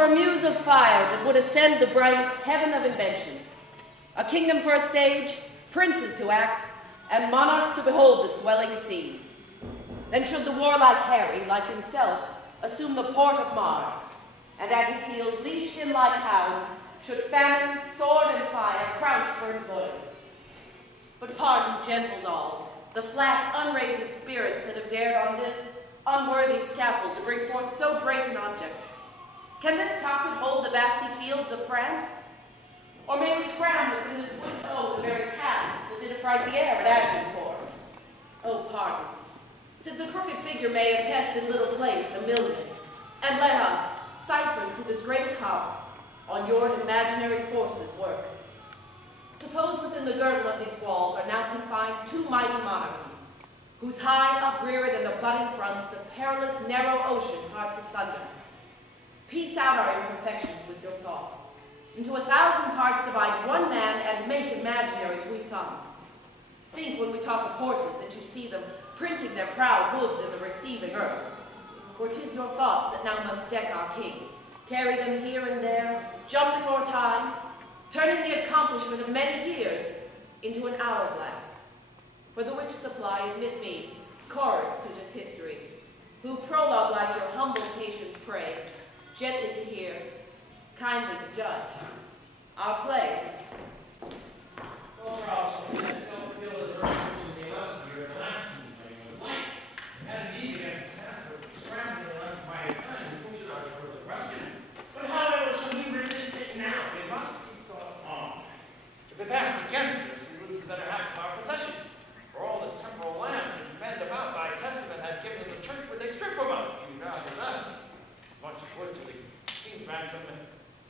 for a muse of fire that would ascend the brightest heaven of invention. A kingdom for a stage, princes to act, and monarchs to behold the swelling sea. Then should the warlike Harry, like himself, assume the port of Mars, and at his heels, leashed in like hounds, should famine, sword, and fire crouch for employment. But pardon, gentles all, the flat, unraised spirits that have dared on this unworthy scaffold to bring forth so great an object. Can this cockpit hold the vasty fields of France? Or may we cram within this wooden O the very casks that did affright the air at Agincourt? Oh, pardon, since a crooked figure may attest in little place a million, and let us, ciphers to this great account, on your imaginary forces work. Suppose within the girdle of these walls are now confined two mighty monarchies, whose high upreared and abutting fronts the perilous narrow ocean parts asunder. Piece out our imperfections with your thoughts. Into 1,000 parts divide one man and make imaginary puissance. Think when we talk of horses that you see them printing their proud hooves in the receiving earth. For 'tis your thoughts that now must deck our kings, carry them here and there, jumping o'er time, turning the accomplishment of many years into an hourglass. For the which supply admit me, chorus to this history, who prologue like your humble patience pray, gently to hear, kindly to judge. Our play. Well, Charles, I still feel as though the 11th year of last spring was blank. Had indeed against his half for scrambling the unquiet time and push it out for the question. But however, should we resist it now? It must be thought on. If it passed against us, we lose the better half of our possessions. For all the temporal land which men about by testament had given to the church would they strip from us, you God with us. Much wood to the king ransom and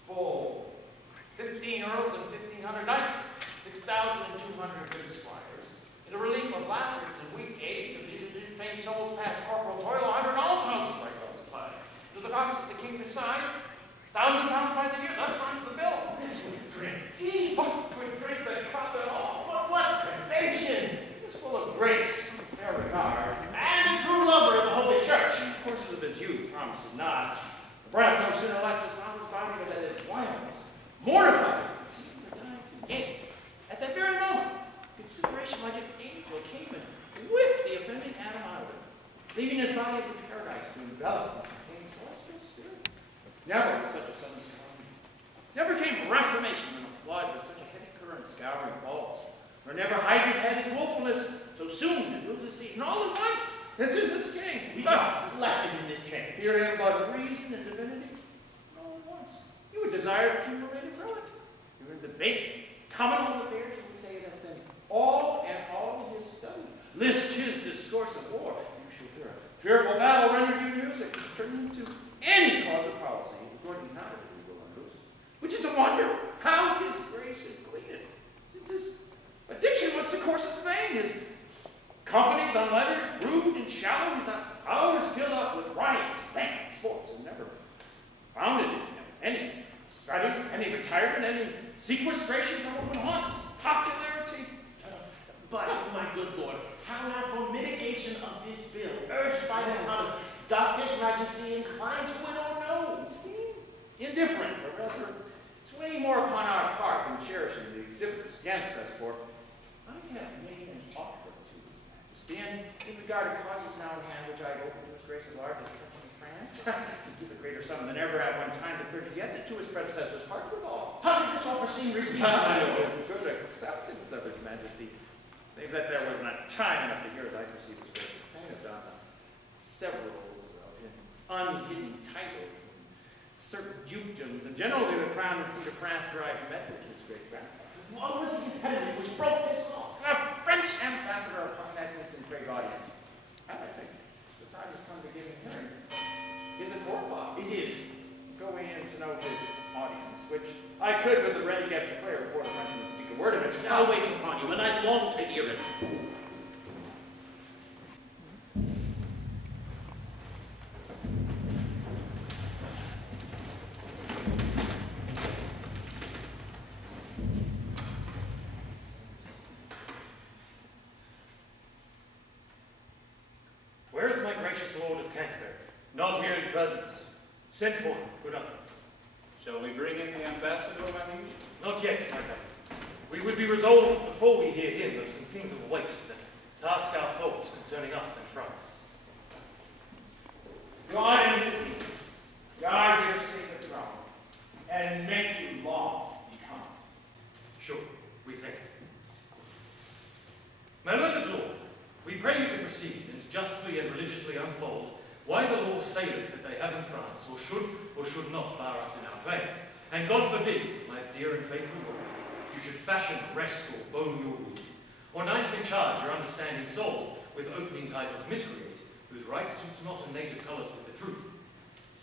full 15 earls and 1,500 knights, 6,200 good squires. In the relief of Lazarus and weak age, of the faint souls past corporal toil, 100 almshouses right well supplied. To the cost of the king beside, 1,000 pounds by the year, thus runs the bill. This would drink. What would drink the cup at all? What perfection! He was full of grace, fair regard, And a true lover of the Holy Church. in the courses of his youth promises not. The breath no sooner left his father's body than that his wildness, mortified, seemed to die to gain. At that very moment, consideration like an angel came and whipped the offending Adam out of him, leaving his body as a paradise to envelop and contain celestial spirits. Never was such a sudden calamity. Never came reformation in a flood with such a heavy current scouring walls, nor never hydra-headed willfulness so soon to lose the sea. And all at once, as in this king, We got a lesson in this change. hear him about reason and divinity. All at once. You would desire the king were ready to it. You were in debate. Commonwealth affairs, you would say it has been all and all his study. List his discourse of war. You shall hear a fearful battle rendered you music, turned into any cause of policy, according not of the legal unloose. Which is a wonder how his grace had gleaned, since his addiction was to coarsest vein, his companies unlettered, rude, and shallow, his hours filled up with riot, banquets, sports, and never founded in any study, any retirement, any sequestration from open haunts, popularity. But, my good lord, how now for mitigation of this bill, urged by the Commons, doth his majesty incline to it or no? Seem indifferent, or rather swaying more upon our part than cherishing the exhibitors against us, for I have made an offer to his majesty, and in regard to causes now in hand which I open to his grace as large as Church in France, to the greater sum than ever at one time to clergy, yet to his predecessors heart withal. How did this offer seem received, my lord? Good acceptance of his majesty, save that there was not time enough to hear as I perceive his grace dependent on several of his unhidden titles and certain dukedoms, and generally the crown and seat of France where I met with his great grandfather. What was the impediment which broke this off? A French ambassador upon that instant great audience. And I think the time has come to give him hearing. Is it 4 o'clock? It is. Go in to know his audience, which I could with the ready guest declare before the Frenchman speak a word of it. I'll wait upon you, and I long to hear it. Where is my gracious lord of Canterbury? Not here in presence. Send for him, good uncle. Shall we bring in the ambassador, my liege? Not yet, my cousin. We would be resolved before we hear him of some things of weight that task our thoughts concerning us and France. God in his kingdoms, guard your sacred throne, and make you long become. Sure, we thank you. My learned lord, we pray you to proceed and justly and religiously unfold why the law saileth that they have in France, or should not bar us in our vein. And God forbid, my dear and faithful lord, you should fashion, rest, or bone your wound, or nicely charge your understanding soul with opening titles miscreate, whose right suits not in native colours with the truth.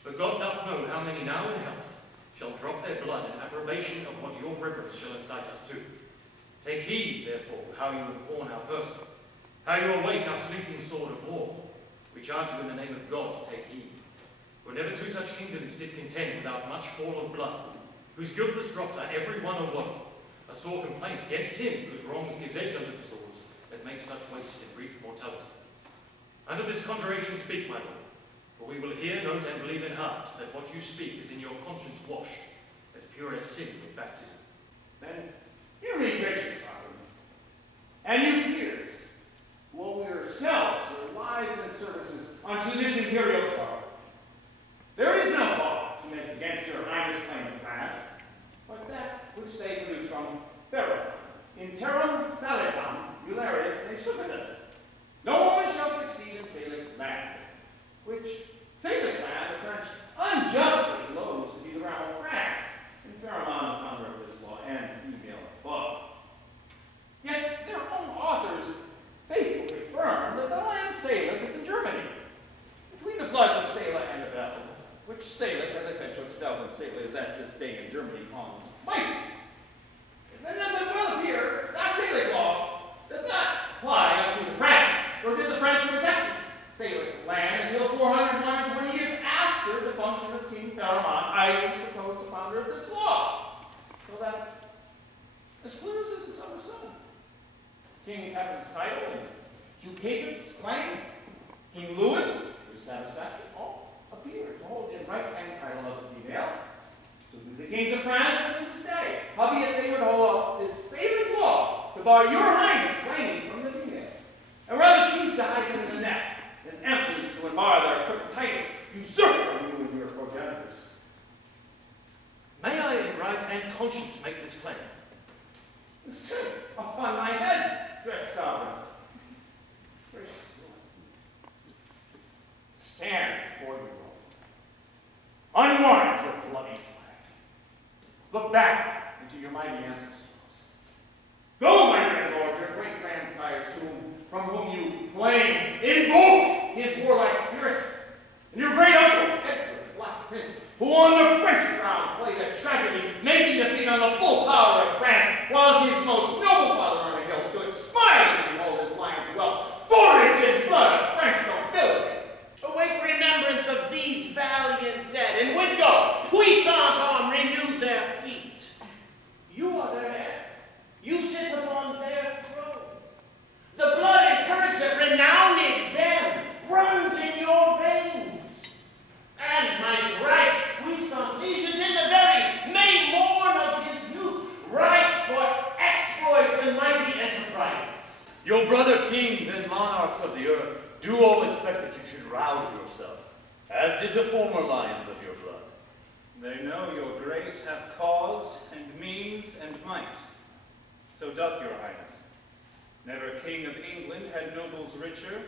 But God doth know how many now in health shall drop their blood in approbation of what your reverence shall incite us to. Take heed, therefore, how you pawn our person, how you awake our sleeping sword of war. We charge you in the name of God to take heed. For never two such kingdoms did contend without much fall of blood, whose guiltless drops are every one a woe, a sore complaint against him whose wrongs gives edge unto the swords that make such waste and brief mortality. Under this conjuration speak, my lord, for we will hear, note, and believe in heart that what you speak is in your conscience washed, as pure as sin with baptism. Then hear me, gracious Father, and you peers, who owe yourselves your lives and services unto this imperial star. There is no law to make against your highness claim to France, but that which they produce from Pharaoh. In terram salidam ularius they subitant. No woman shall succeed in sailing land, which sailing land the French unjustly loathes to be the realm of France, and Pharamond, the founder of this law, and female above. Yet their own authors faithfully affirm that the land saileth is in Germany, between the floods of Selah and the Belle, which saileth, as I said, to Extel and Selah is at this day in Germany on Mycenae. Then it will appear that sailing law does not apply unto France, nor did the French possess this sailing land until 420 years after the function of King Pharamond, I suppose the founder of this law. So that, as clear as this is our son, King Pepin's title and Hugh Capet's claim, King Louis, his satisfaction, all appear to hold in right and title of the female. So do the kings of France unto this day, howbeit they would hold up this sailing law to bar your highness claiming from the female, and rather choose to hide them in the net than amply to embar their quick titles, usurp on you and your progenitors. May I in right and conscience make this claim? Sit upon my head, dread sovereign. Gracious Lord. Stand before you, Rome. Unmarked your bloody flag. Look back into your mighty ancestors. Go, my grand lord, your great grandsire's tomb, from whom you claim, invoke his warlike spirit, and your great uncles, Edward, the Black Prince, who on the French ground played a tragedy, making defeat on the full power of France, whilst his most noble father on the hill stood smiling to behold his lion's wealth, forage in blood of French nobility. Awake remembrance of these valiant dead, and with go, puissant arm renewed their feet. You are their heir. You sit upon their throne. The blood and courage that renowned them runs in your veins. And my thrice puissant lieges in the very May morn of his youth, ripe for exploits and mighty enterprises. Your brother kings and monarchs of the earth do all expect that you should rouse yourself, as did the former lions of your blood. They know your grace have cause and means and might. So doth your highness. Never king of England had nobles richer,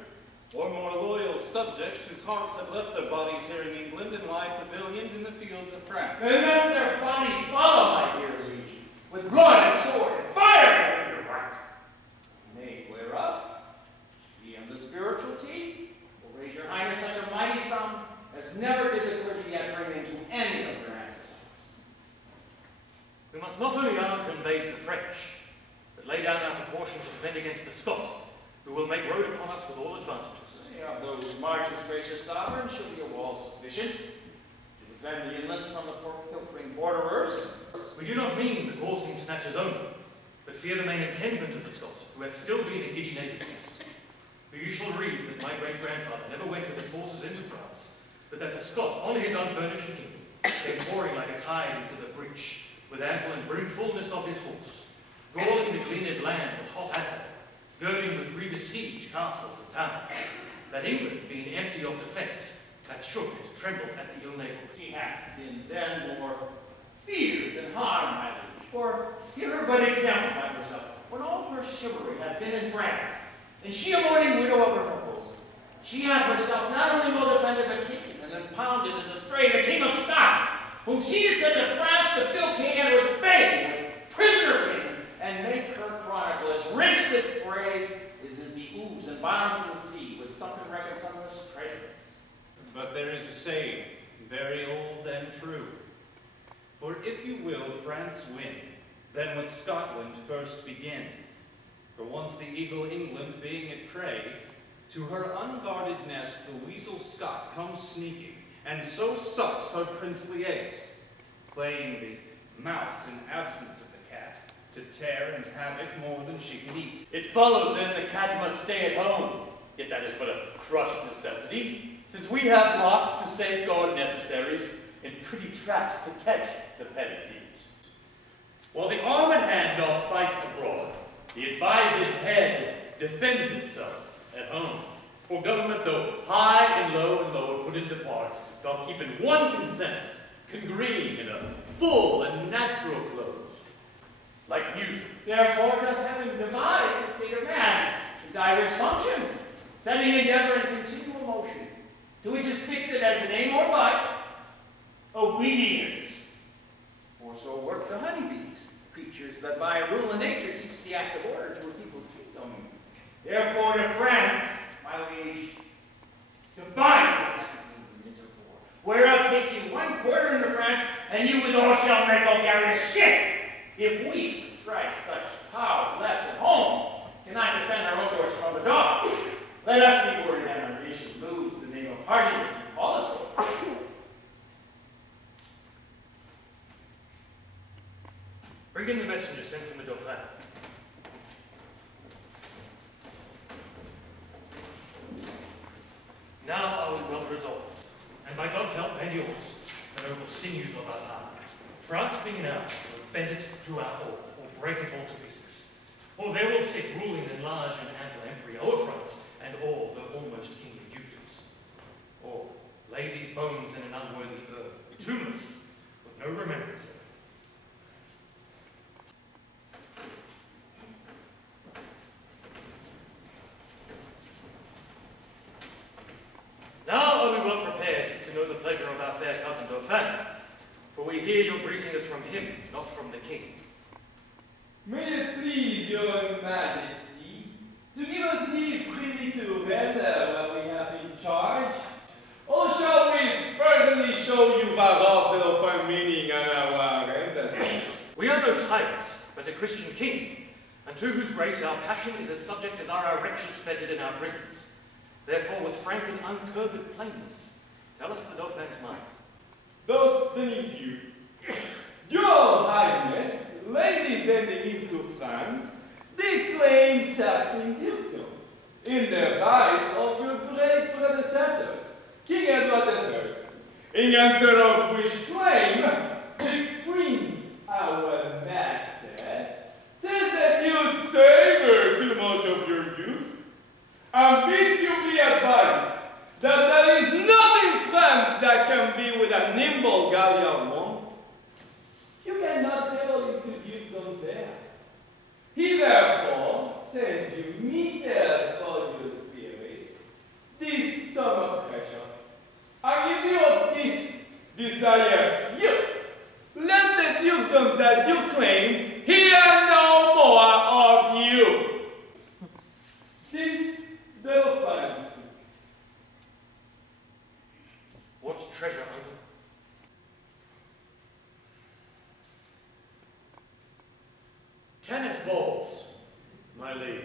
or more loyal subjects whose hearts have left their bodies here in England and lie pavilioned in the fields of France. And let their bodies follow, my dear liege, with blood and sword and fire in your right. Nay, whereof, ye and the spiritual tea will raise your highness such a mighty sum as never did the clergy yet bring into any of their ancestors. We must not only arm to invade the French, but lay down our proportion to defend against the Scots, who will make road upon us with all advantages. Of those marches, gracious sovereign, should be a wall sufficient to defend the inlands from the pilfering borderers. We do not mean the coursing snatchers only, but fear the main intendment of the Scots, who hath still been a giddy neighbour to us. For you shall read that my great-grandfather never went with his forces into France, but that the Scot, on his unfurnished kingdom, came pouring like a tide into the breach, with ample and brimfulness of his force, galling the gleaned land with hot acid, girding with grievous siege castles and towns, that England, being empty of defence, hath shook and trembled at the ill neighbourhood. She hath been then more feared than harmed, my liege. For hear her but example by herself, when all her chivalry hath been in France, and she a mourning widow of her uncles, she hath herself not only well defended, but taken and impounded as a stray the King of Scots, whom she is sent to France to fill King Edward's fame with prisoner kings, and make her chronicle as rich with praise as is the ooze and bottom of the sea with sunken reconcilers treasures. But there is a saying, very old and true. For if you will France win, then with Scotland first begin. For once the eagle England being at prey, to her unguarded nest the weasel Scot comes sneaking, and so sucks her princely eggs, playing the mouse in absence of the cat, to tear and havoc more than she can eat. It follows then the cat must stay at home, yet that is but a crushed necessity, since we have locks to safeguard necessaries, and pretty traps to catch the petty thieves. While the arm and hand doth fight abroad, the advised head defends itself at home. For government, though high and low put into parts, doth keep in one consent, congrene in a full and natural close, like music. Therefore doth having divided the state of man to divers functions, setting endeavor in continual motion, to which is fixed as an aim or but, obedience. For so work the honeybees, creatures that by a rule of nature teach the act of order to a people's kingdom. Therefore to France, my liege, divide into four, whereof take you 1/4 into France, and you withal shall make Bulgaria's ship. If we, with thrice such powers left at home, cannot defend our own doors from the dog, let us be worried that our nation lose the name of hardiness and policy. Bring in the messenger sent from the Dauphin. Now are we well resolved, and by God's help and yours, the noble sinews of our power, France being announced, will bend it to our all, or break it all to pieces. For there will sit ruling in large and ample empery o'er France, and all the almost kingly dukedoms. Or lay these bones in an unworthy urn, tombless, with no remembrance of them. Now are we well prepared to know the pleasure of our fair cousin Dauphin, for we hear your greeting is from him, not from the king. May it please your majesty to give us leave freely to render what we have in charge, or shall we furtherly show you whereof the Dauphin meaning and our embassy? We are no tyrants, but a Christian king, and to whose grace our passion is as subject as are our wretches fettered in our prisons. Therefore, with frank and uncurbed plainness, tell us the Dauphin's mind. Thus beneath you, your highness, ladies sending into France, they claim certain dukedoms in the right of your great predecessor, King Edward III, in answer of which claim, the prince, our master, says that you savor too much of your youth, and bids you be advised that there is nothing in France that can be with a nimble galliard. You cannot tell into dukedom there. He therefore sends you meter for your spirit, this tome of treasure, and in view of this desires you, let the dukedoms that you claim hear no more of you. This Dauphin speaks. What treasure, uncle? Tennis balls, my liege.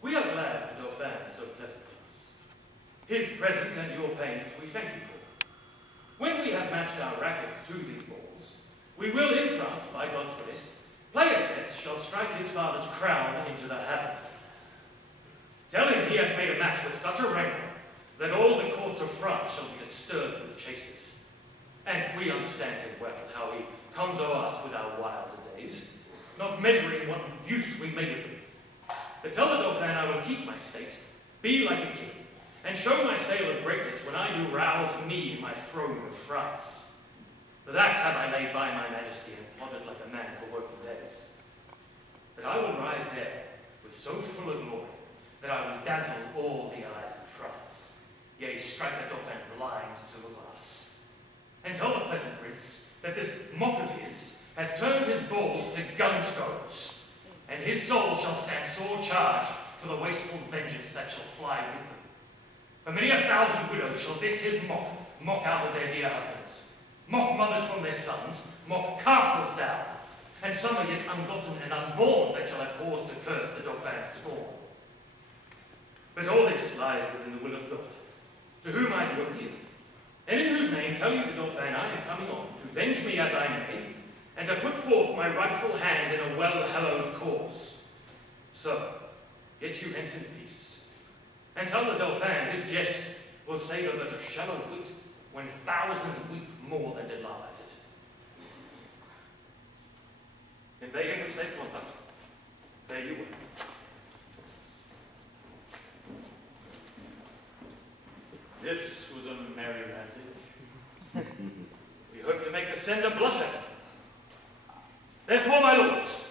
We are glad the Dauphin is so pleasant to us. His presence and your pains we thank you for. When we have matched our rackets to these balls, we will in France, by God's grace, play a set shall strike his father's crown into the hazard. Tell him he hath made a match with such a wrangler that all the courts of France shall be disturbed with chases. And we understand him well, how he comes o'er us with our wilder days, not measuring what use we made of him. But tell the Dauphin I will keep my state, be like a king, and show my sail of greatness when I do rouse me in my throne of France. For that have I laid by my majesty and plodded like a man for working days. But I will rise there with so full of glory that I will dazzle all the eyes of France, yea, strike the Dauphin blind to the glass. And tell the pleasant prince that this mock of his hath turned his balls to gun-stones, and his soul shall stand sore charged for the wasteful vengeance that shall fly with them. For many 1,000 widows shall this his mock out of their dear husbands, mock mothers from their sons, mock castles down, and some are yet ungotten and unborn that shall have cause to curse the Dauphin's scorn. But all this lies within the will of God, to whom I do appeal, and in whose name tell you the Dauphin I am coming on, to venge me as I may, and to put forth my rightful hand in a well-hallowed cause. So, get you hence in peace, and tell the Dauphin his jest will savour but a shallow wit, when 1,000 weep more than did laugh at it. Convey him with safe conduct. There you will. This was a merry message. We hope to make the sender blush at it. Therefore, my lords,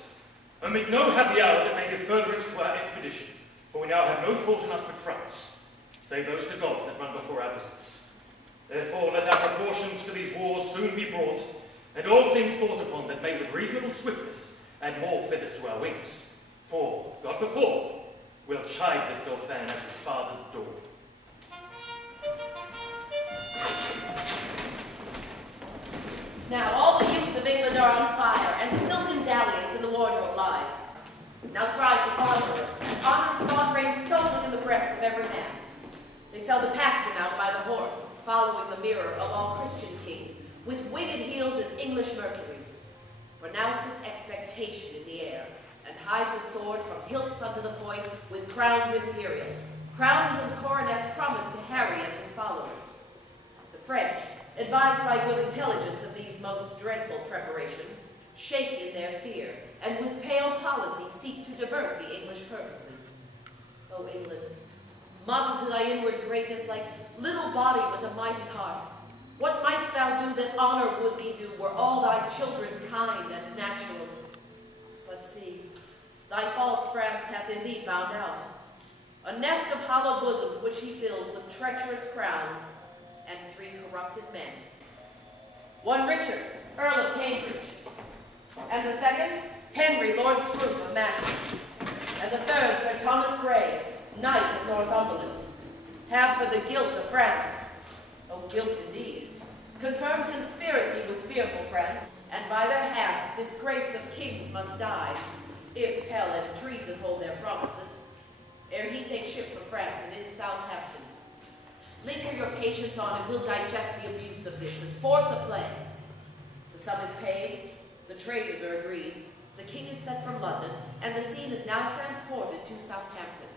omit no happy hour that may give furtherance to our expedition, for we now have no thought in us but France, save those to God that run before our business. Therefore, let our precautions for these wars soon be brought, and all things thought upon that may with reasonable swiftness add more feathers to our wings. For, God before, we'll chide this Dauphin at his father's door. Now all the youth of England are on fire, and silken dalliance in the wardrobe lies. Now thrive the armorers, and honor's thought reigns solely in the breast of every man. They sell the pasture now by the horse, following the mirror of all Christian kings, with winged heels as English Mercuries. For now sits expectation in the air, and hides a sword from hilts unto the point with crowns imperial, crowns and coronets promised to Harry and his followers. The French, advised by good intelligence of these most dreadful preparations, shake in their fear, and with pale policy seek to divert the English purposes. O England, model to thy inward greatness like little body with a mighty heart. What mightst thou do that honor would thee do, were all thy children kind and natural? But see, thy faults France hath in thee found out. A nest of hollow bosoms which he fills with treacherous crowns, and 3 corrupted men. One Richard, Earl of Cambridge, and the second, Henry, Lord Scroop of Masham, and the third, Sir Thomas Grey, Knight of Northumberland, have for the guilt of France, oh guilt indeed, confirmed conspiracy with fearful friends, and by their hands this grace of kings must die, if hell and treason hold their promises, ere he take ship for France and in Southampton. Linger your patience on, and we'll digest the abuse of this, that's force a play. The sum is paid, the traitors are agreed, the king is sent from London, and the scene is now transported to Southampton.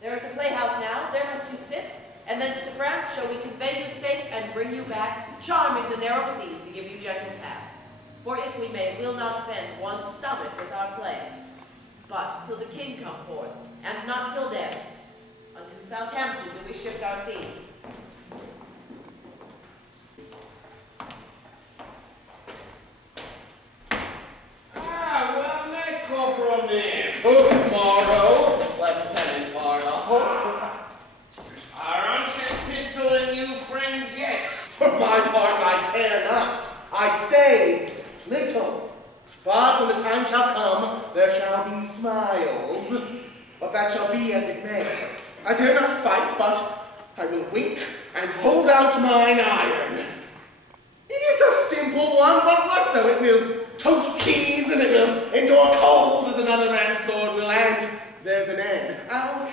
There is the playhouse now, there must you sit, and thence to France shall we convey you safe and bring you back, charming the narrow seas to give you gentle pass. For if we may, we'll not offend one stomach with our play. But till the king come forth, and not till then, unto Southampton do we shift our scene. Well, my corporal name. Good morrow, Lieutenant Barnahoe. Our unchecked pistol and you friends yet? For my part, I care not. I say little. But when the time shall come, there shall be smiles. But that shall be as it may. I dare not fight, but I will wink and hold out mine iron. It is a simple one, but what though it will toast cheese and it will endure cold as another man's sword will, and there's an end. Ouch.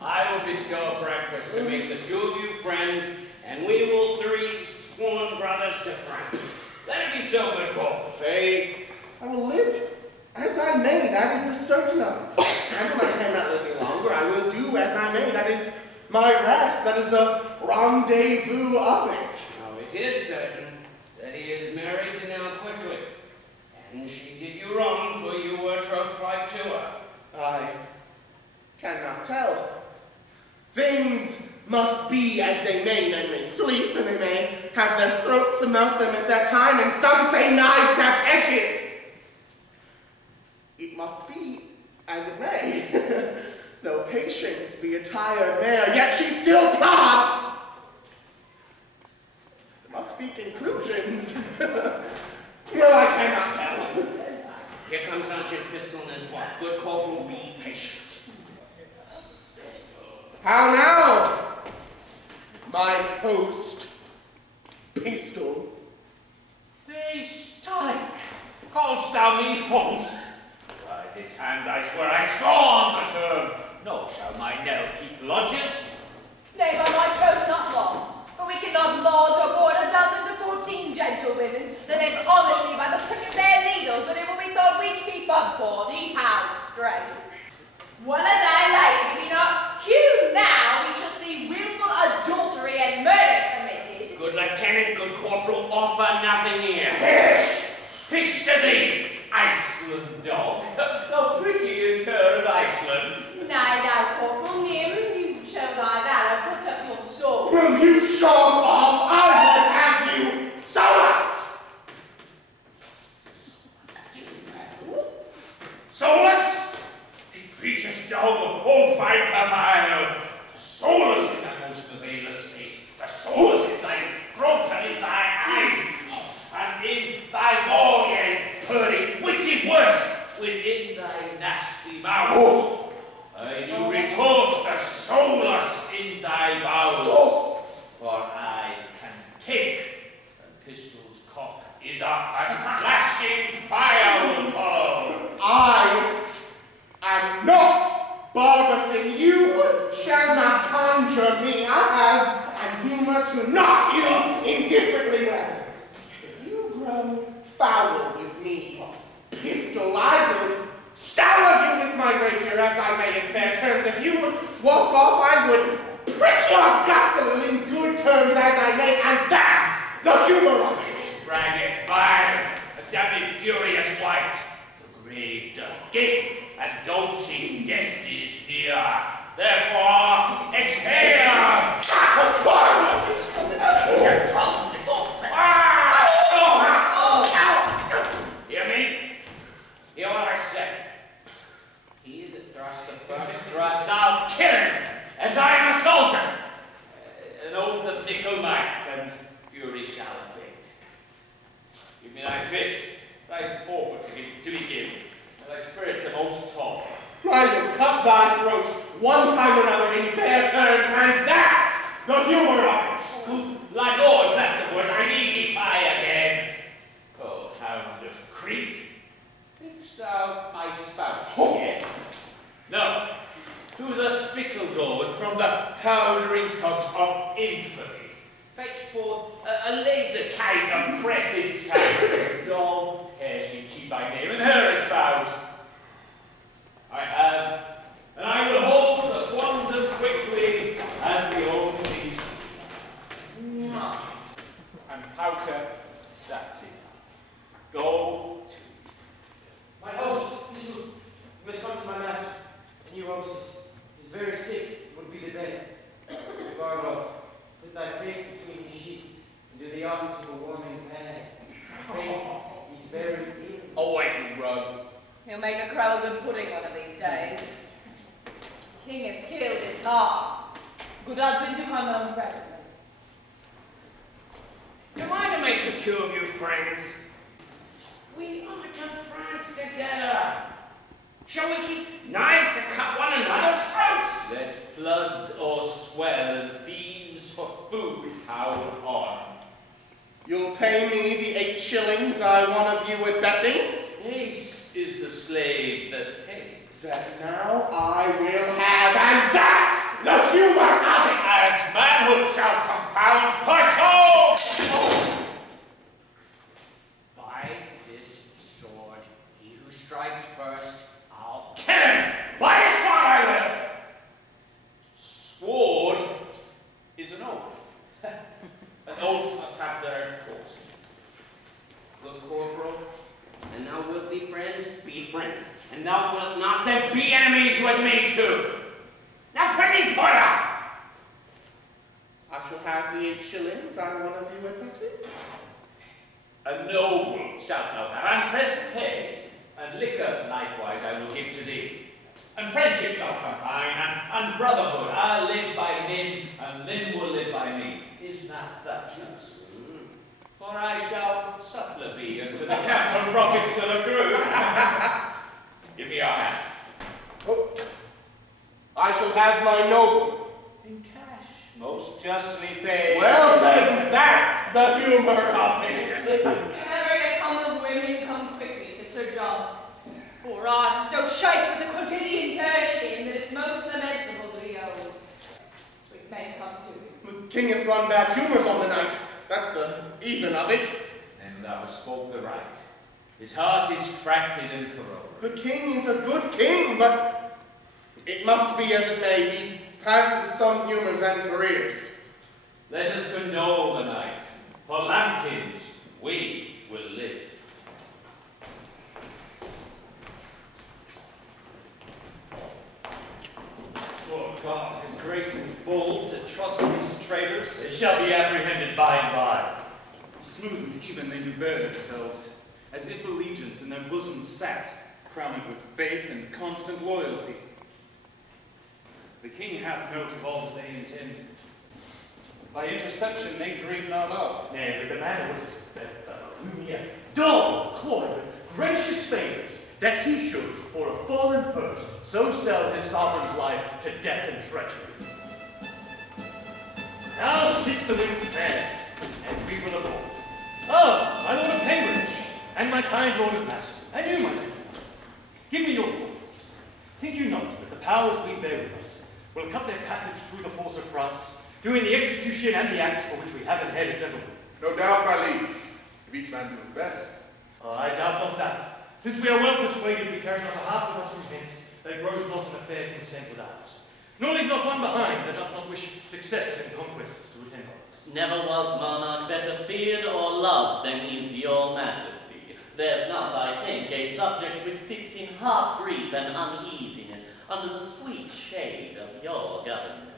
I will bestow a breakfast to make the 2 of you friends, and we will 3 sworn brothers to France. Let it be so, good call. Faith, I will live as I may, that is the certain of it. And when I cannot live any longer, I will do That is my rest. That is the rendezvous of it. Now it is certain that he is married to now quickly, and she did you wrong, for you were troth-plight to her. I cannot tell. Things must be as they may. Men may sleep, and they may have their throats about them at that time, and some say knives have edges. It must be as it may. No patience be a tired mare, yet she still plods. There must be conclusions. Well, I cannot tell. Here comes Sergeant Pistol and his wife. Good corporal, be patient. How now, mine host, Pistol? They strike. Call'st thou me host? By this hand I swear I scorn the term. Nor shall my knell keep lodges. Nay, by my troth, not long. For we cannot lodge or board 12 to 14 gentlewomen that live honestly by the prick of their needles, but it will be thought we keep a bawdy house straight. One a day, lady, be not hewn now, we shall see willful adultery and murder committed. Good lieutenant, good corporal, offer nothing here. Pish! Pish to thee, Iceland dog. Thou pricky and cur of Iceland. Nay, thou corporal Nim, you show thy valour, put up your sword. Will you show off? I would have you solus! Solus? Egregious dog, old viper vile. The solus in thy most availous face. The solus in thy throat and in thy eyes. And in thy maw, yea, purring, which is worse, within thy nasty mouth. I do retort the solus in thy bowels, for I can take, and Pistol's cock is up, and flashing fire will follow. I am not Barbacin. You shall not conjure me. I have an humor to knock you indifferently well. If you grow foul with me, Pistol, I will scour you with my rapier as I may in fair terms. If you would walk off, I would prick your guts a little in good terms as I may, and that's the humor of it. Braggart vile, a damned furious wight, the grave doth gape, and doting death is near. Therefore, exhale! Hear me? Hear what I say. He that thrusts the first thrust, I'll kill him, as I am a soldier. An oath of fickle might, and fury shall abate. Give me thy fist, thy forfeit to be given, and thy spirit to most tall. I will cut thy throat one time or another in fair terms, and that's the humor of it. Good like Lord, that's the word, I need defy again. Oh, hound of Crete, think'st thou my spouse yet? No, to the spittle go, and from the powdering tubs of infamy, fetch forth a laser kite of crescent sky. Dog hair she keep by name, and her espouse. I have, and I will hold the quantum quickly as the old thing. And Pauker, that's it. Go to. My host, Pistol, you must come to my master. The new hostess is very sick, would be the bed. Barlow, put thy face between his sheets, and do the office of a warming pan. He's very ill. Oh, wait, you rogue. He'll make a crow of good pudding one of these days. King hath killed his heart. Good husband, do come home presently. Am I to make the two of you friends? We are to France together. Shall we keep knives to cut one another's throats? Let floods or swell and fiends for food howl on. You'll pay me the 8 shillings I won of you at betting? Ace is the slave that pays. That now I will have, and that's the humor of it! As manhood shall compound, push home! By this sword, he who strikes first, I'll Kill him! By his sword I will! little corporal. And thou wilt be friends? Be friends. And thou wilt not then be enemies with me too. Now prithee put up! I shall have the 8 shillings on one of you at parting. A noble shalt thou have, and pressed peg, and liquor likewise I will give to thee. And friendship shall combine, and brotherhood. I'll live by men, and Lynn will live by me. Is not that just? For I shall sutler be unto the camp of profits will accrue. Give me your hand. Oh, I shall have my noble. In cash, most justly paid. Well then, that's the humor of it. Whenever they come of women, come quickly to Sir John. For art is so shite with the quotidian tertian that it's most lamentable to behold. Sweet men come to him. The king hath run bad humors on the night. That's the even of it. And thou spoke the right. His heart is fracted and corroded. The king is a good king, but it must be as it may. He passes some humors and careers. Let us condole the night. For lambkins, we will live. Lord God, his grace is bold to trust these traitors. They shall be apprehended by and by. Smooth and even they do bear themselves, as if allegiance in their bosoms sat, crowned with faith and constant loyalty. The king hath note of all that they intend. By interception they dream not of. Nay, but the man was dull, cloyed with gracious favors, that he should, for a fallen purse, so sell his sovereign's life to death and treachery. Now sits the ring fair, and we will abhor. Ah, my lord of Cambridge, and my kind lord of Massey, and you, my dear friends, give me your thoughts. Think you not that the powers we bear with us will cut their passage through the force of France, doing the execution and the act for which we have in head assembled? No doubt, my liege, if each man do his best. Oh, I doubt not that. Since we are well persuaded we carry not a half of us from hence, there grows not an affair consent without us. Nor leave not one behind that doth not wish success in conquests to attend on us. Never was monarch better feared or loved than is your majesty. There's not, I think, a subject which sits in heart grief and uneasiness under the sweet shade of your government.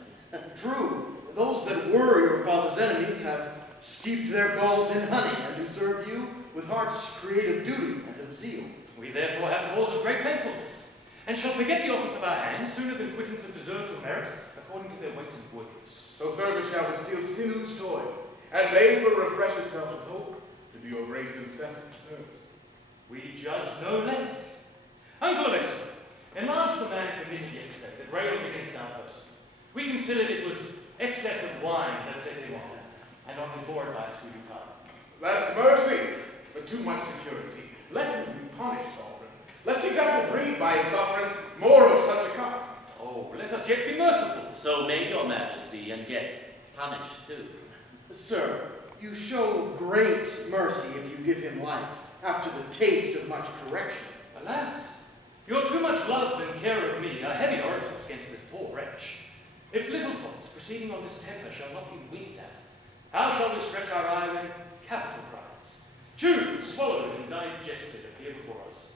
True, those that were your father's enemies have steeped their galls in honey and do serve you with heart's creative duty and of zeal. We therefore have cause of great thankfulness, and shall forget the office of our hands sooner than quittance of deserts or merits, according to their weight and worthiness. So service shall instill sinew's toil, and labor refresh itself with hope to be your grace incessant service. We judge no less. Uncle Alexa, enlarge the man committed yesterday that railed against our person. We considered it was excess of wine that set him on, and on his poor advice we do pardon. That's mercy, but too much security. Let him be punished, sovereign, lest example breed by his sufferance more of such a kind. Oh, let us yet be merciful. So may your majesty, and yet punish too. Sir, you show great mercy if you give him life, after the taste of much correction. Alas, your too much love and care of me are heavy orisons against this poor wretch. If little faults proceeding on distemper shall not be winked at, how shall we stretch our eye when capital crimes, chewed, swallowed, and digested appear before us?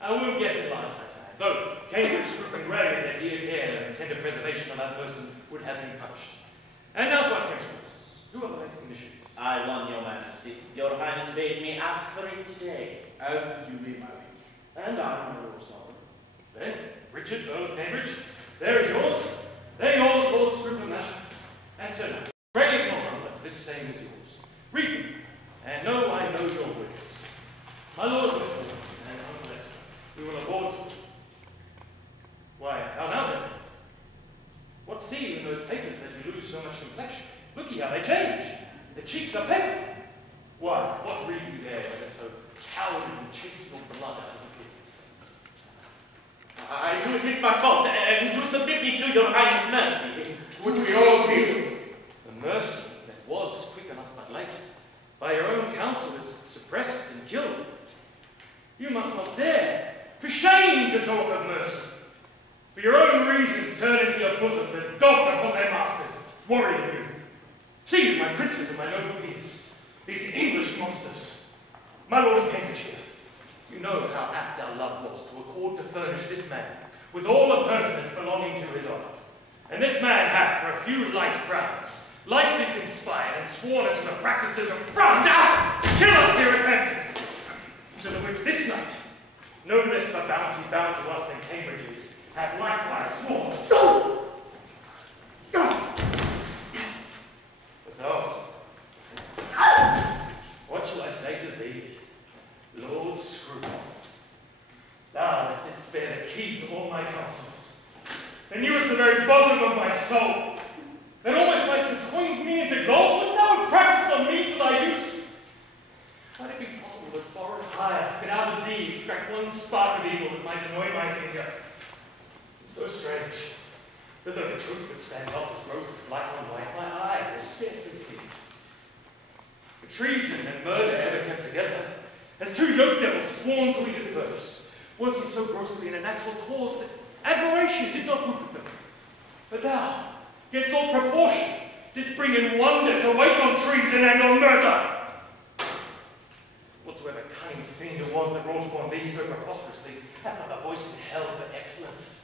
I won't guess at large that man, though Cambridge stricken Grey in their dear care and tender preservation of our person would have him punished. And now to our French forces. Who are the commissions? I won, your majesty. Your highness bade me ask for it today. As did you me, my liege. And I, my lord sovereign. Then, Richard, Earl of Cambridge, there is yours. There yours, Lord Scrivener Masher. And so now, brave Northumberland, this same is yours. Read them, and know I know your words. My Lord Westmoreland and Uncle Exeter, we will aboard to. Why, how now then? What see you in those papers that you lose so much complexion? Look ye how they change. The cheeks are pale. Why, what read you there that is so coward and chase your blood out of the fields? I do admit my fault, and do submit me to your highness' mercy. Which we all feel. The mercy that was quick on us but late, by your own counsel is suppressed and killed. You must not dare, for shame, to talk of mercy. For your own reasons turn into your bosoms as dogs upon their masters, worrying you. See you, my princes and my noble peers, these English monsters. My lord of Cambridge here, you know how apt our love was to accord to furnish this man with all appurtenance belonging to his honour. And this man hath, for a few light crowns, lightly conspired and sworn unto the practices of France to kill us here at Hampton. To the which this knight, no less for bounty bound to us than Cambridge's, hath likewise sworn. But oh, what shall I say to thee, Lord Scroope? Thou that didst bear the key to all my counsels, and knewest the very bottom of my soul, and almost mightst have coined me into gold, wouldst thou have practised on me for thy use? Might it be possible that foreign hire could out of thee extract one spark of evil that might annoy my finger? So strange, that though the truth would stand off as roses black on white, my eye will scarcely see it. The treason and murder ever kept together, as two yoke devils sworn to each his purpose, working so grossly in a natural cause that admiration did not move them. But thou, against all proportion, didst bring in wonder to wait on treason and on murder. Whatsoever cunning fiend it was that wrought upon thee so preposterously, hath not a voice in hell for excellence.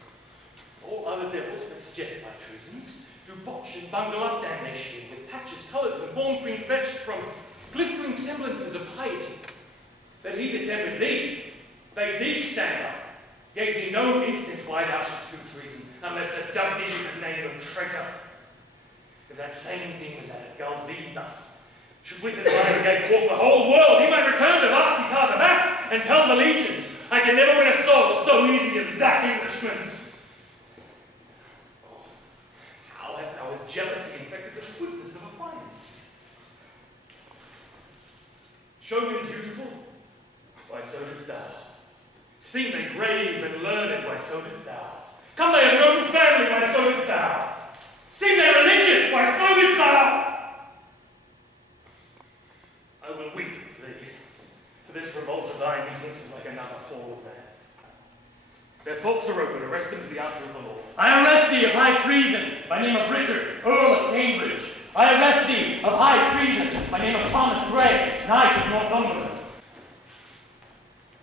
All other devils that suggest thy treasons do botch and bungle up damnation with patches, colours, and forms being fetched from glistering semblances of piety. That he that tempted thee, bade thee stand up, gave thee no instance why thou shouldst do treason, unless that dubbed thee with the name of traitor. If that same demon that had gulled thee thus should with his lying gate walk the whole world, he might return to Vasty Tartar back and tell the legions, I can never win a soul so easy as that Englishman's. Oh, how hast thou with jealousy infected the sweetness of affiance? Show men beautiful? Why, so didst thou. Seem they grave and learned? Why, so didst thou. Come they of noble family? Why, so didst thou. Seem they religious? Why, so didst thou. I will weep for thee, for this revolt of thine methinks is like another fall of man. Their thoughts are open, arrest them to the altar of the law. I arrest thee of high treason, by name of Richard, Earl of Cambridge. I arrest thee of high treason, by name of Thomas Grey, Knight of Northumberland.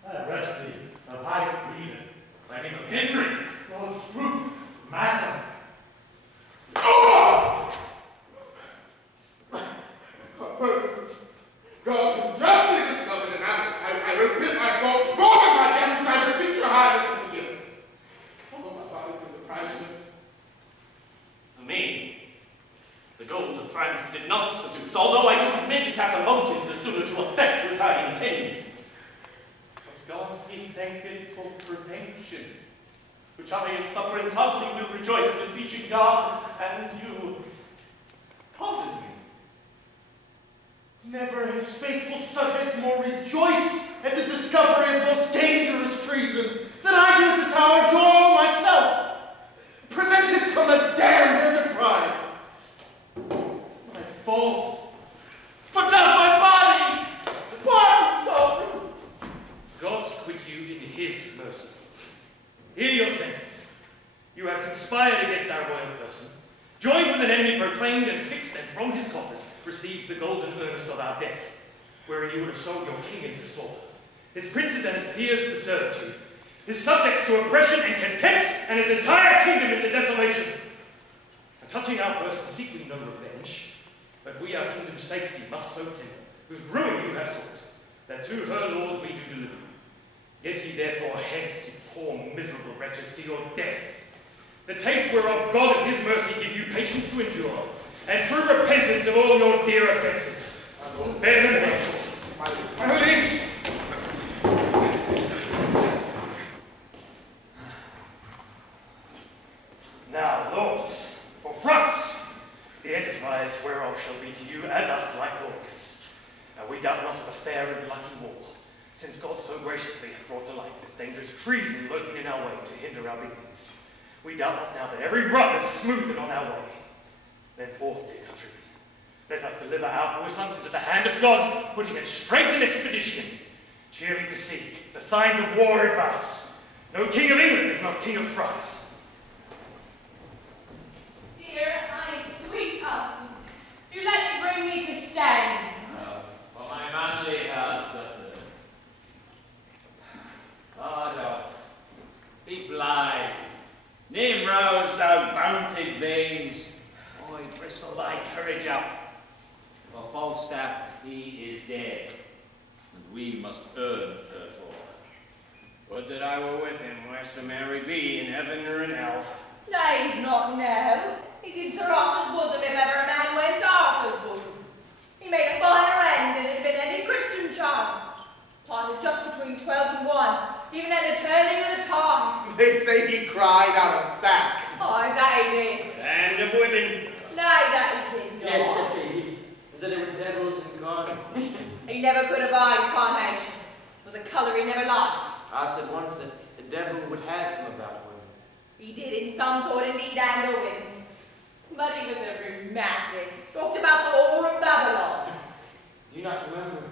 I arrest thee of high treason, by name of Henry, Lord Scroope, Maxim. God has justly discovered, and I repent my fault more than my death, which I beseech your highness to forgive. Although my father paid the price of it. For me, the gold of France did not seduce, although I do admit it has a motive the sooner to effect what I intended. But God be thanked for prevention, which I in sufferance heartily will rejoice, beseeching God and you. Pardon me. Never has faithful subject more rejoiced at the discovery of most dangerous treason than I do at this hour joy myself, prevented from a damned enterprise. My fault, but not my body. Pardon, sovereign. God quit you in his mercy. Hear your sentence. You have conspired against our royal person, joined with an enemy proclaimed and fixed, and from his coffers received the golden earnest of our death, wherein you would have sold your king into slaughter, his princes and his peers to servitude, his subjects to oppression and contempt, and his entire kingdom into desolation. And touching our person, seek we no revenge, but we our kingdom's safety must so tender, whose ruin you have sought, that to her laws we do deliver. Get ye therefore hence, you poor miserable wretches, to your deaths, the taste whereof God of his mercy give you patience to endure, and true repentance of all your dear offences. Bear them hence. My liege! Now, lords, for France, the enterprise whereof shall be to you as us like glorious. Now we doubt not of a fair and lucky war, since God so graciously hath brought to light this dangerous treason lurking in our way to hinder our beginnings. We doubt not now that every run is smoothed on our way. Then forth, dear country, let us deliver our poor sons into the hand of God, putting it straight in expedition, cheering to see the signs of war advance. No king of England if not king of France. Dear, I sweet husband, do let me bring me to stand. For my manly heart doth it. must earn her for. Would that I were with him, where Sir Mary be, in heaven or in hell. Nay, not now. He did Sir Arthur's bosom if ever a man went to Arthur's bosom. He made a finer end than had been any Christian charm. Parted just between 12 and 1, even at the turning of the tide. They say he cried out of sack. Aye, that he did. And of women. Nay, that he did not. Yes, that he did. And said they were devils incarnate. He never could abide carnation. It was a colour he never liked. I said once that the devil would have him about women. He did in some sort indeed and a women. But he was a rheumatic. Talked about the whore of Babylon. Do you not remember?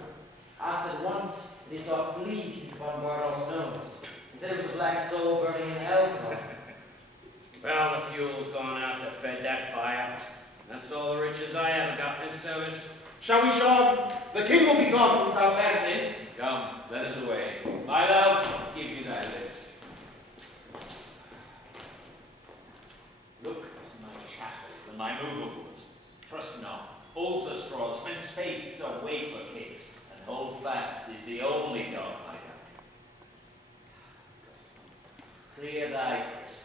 I said once that he saw fleas upon Bardolph's nose. And said it was a black soul burning in hell for him. Well, the fuel's gone out that fed that fire. That's all the riches I ever got, Miss Service. Shall we, Sean? The king will be gone from Southampton. Come, let us away. My love, give me thy lips. Look at my chattels and my movables. Trust not. Bolts are straws, when spades are wafer cakes, and hold fast is the only dog I have. Clear thy crystals.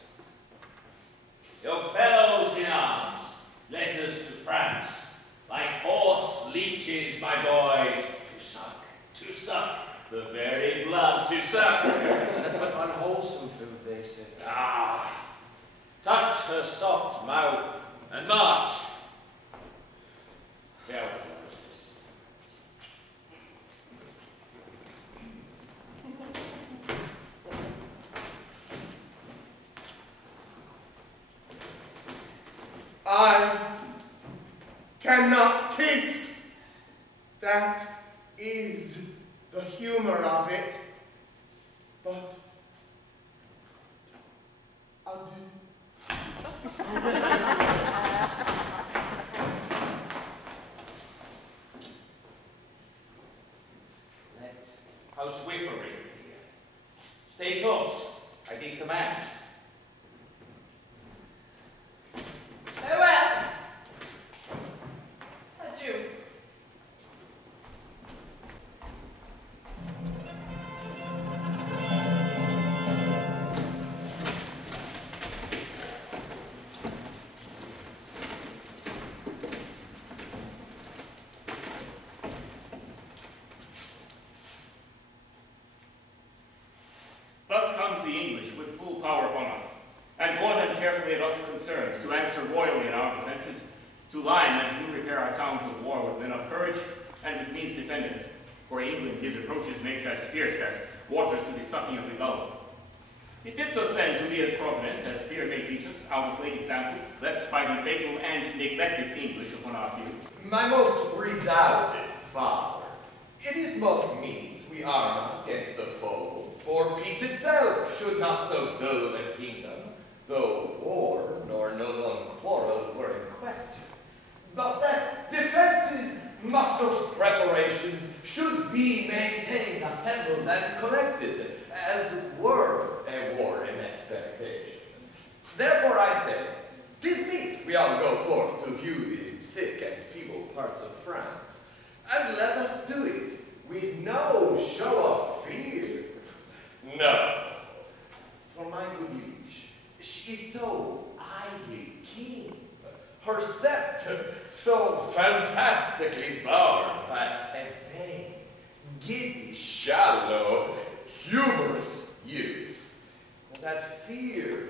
Young fellows in arms, letters to France, like horse leeches, my boys, to suck, the very blood to suck. That's but unwholesome food, they say. Ah, touch her soft mouth and march. Farewell, Eustace. I cannot kiss. That is the humor of it. But adieu. Let house Whiffery here. Stay close, I did command. Farewell. Adieu. Thus comes the English with full power upon us, and more than carefully at us concerns, to answer royally in our defences, to line and to repair our towns of war with men of courage and with means defended. For England his approaches makes as fierce as waters to the sucking of the gulf. It bids us then to be as provident as fear may teach us, out of late examples left by the fatal and neglected English upon our fields. My most redoubted father, it is most meet we arm us against the foe, for peace itself should not so dull a kingdom, though war nor no one quarrel were in question. But that defenses, musters, preparations should be maintained, assembled, and collected, as were a war in expectation. Therefore I say, 'tis meet we all go forth to view the sick and feeble parts of France, and let us do it with no show of fear. No, for my good liege, she is so idly keen, her scepter so fantastically borne by a vain, giddy, shallow, humorous youth, that fear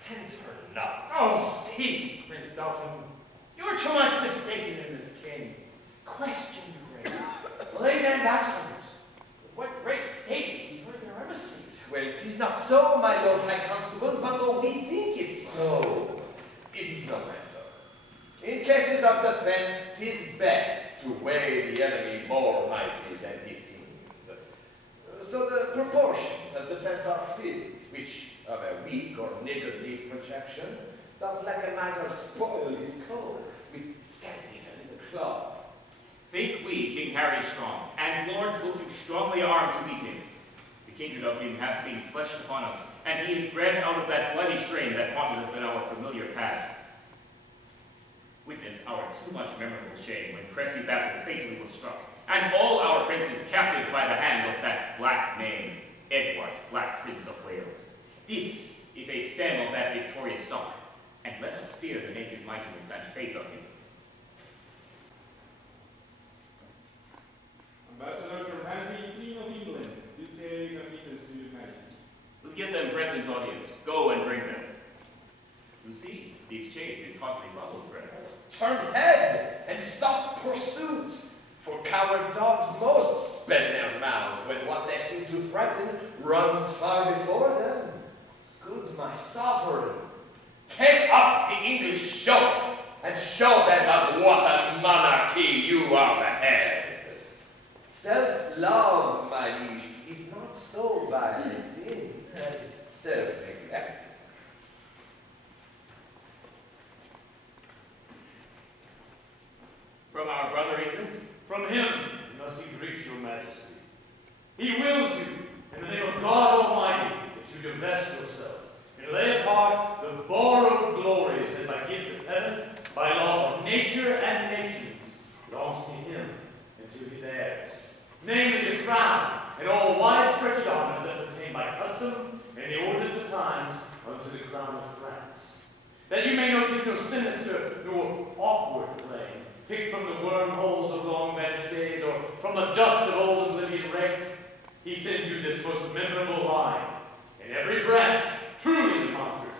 attends her not. Oh, peace, Prince Dauphin. You're too much mistaken in this king. Question your grace. Late ambassadors, with what great state we heard their embassy. Well, 'tis not so, my lord high constable, but though we think it so, it is no matter. In cases of defense, 'tis best to weigh the enemy more mighty than he seems. So the proportions of defense are filled, which of a weak or niggardly projection doth like a miser spoil his coat with scanty and the cloth. Think we King Harry strong, and lords will do strongly armed to meet him. The kindred of him hath been fleshed upon us, and he is bred out of that bloody strain that haunted us in our familiar paths. Witness our too much memorable shame when Cressy battle fatally was struck, and all our princes captive by the hand of that black name, Edward, Black Prince of Wales. This is a stem of that victorious stock, and let us fear the native mightiness and faith of him. Ambassadors from Henry, King of England, do pay compliments to your majesty. We'll give them present audience. Go and bring them. You see, this chase is hotly followed, friend. Turn head and stop pursuit, for coward dogs most spend their mouths when what they seem to threaten runs far before them. Good my sovereign, take up the English shout and show them of what a monarchy you are the head. Self-love, my liege, is not so bad a sin as self-neglect. From our brother England? From him must he greet your majesty. He wills you, in the name of God Almighty, that you divest yourself and lay apart the borrowed glories that by gift of heaven, by law of nature and nations, belongs to him and to his heirs. Namely, the crown and all wide-stretched honors that pertain by custom and the ordinance of times unto the crown of France. That you may notice no sinister nor awkward claim, picked from the wormholes of long vanished days, or from the dust of old oblivion raked, he sends you this most memorable line. In every branch, truly demonstrative,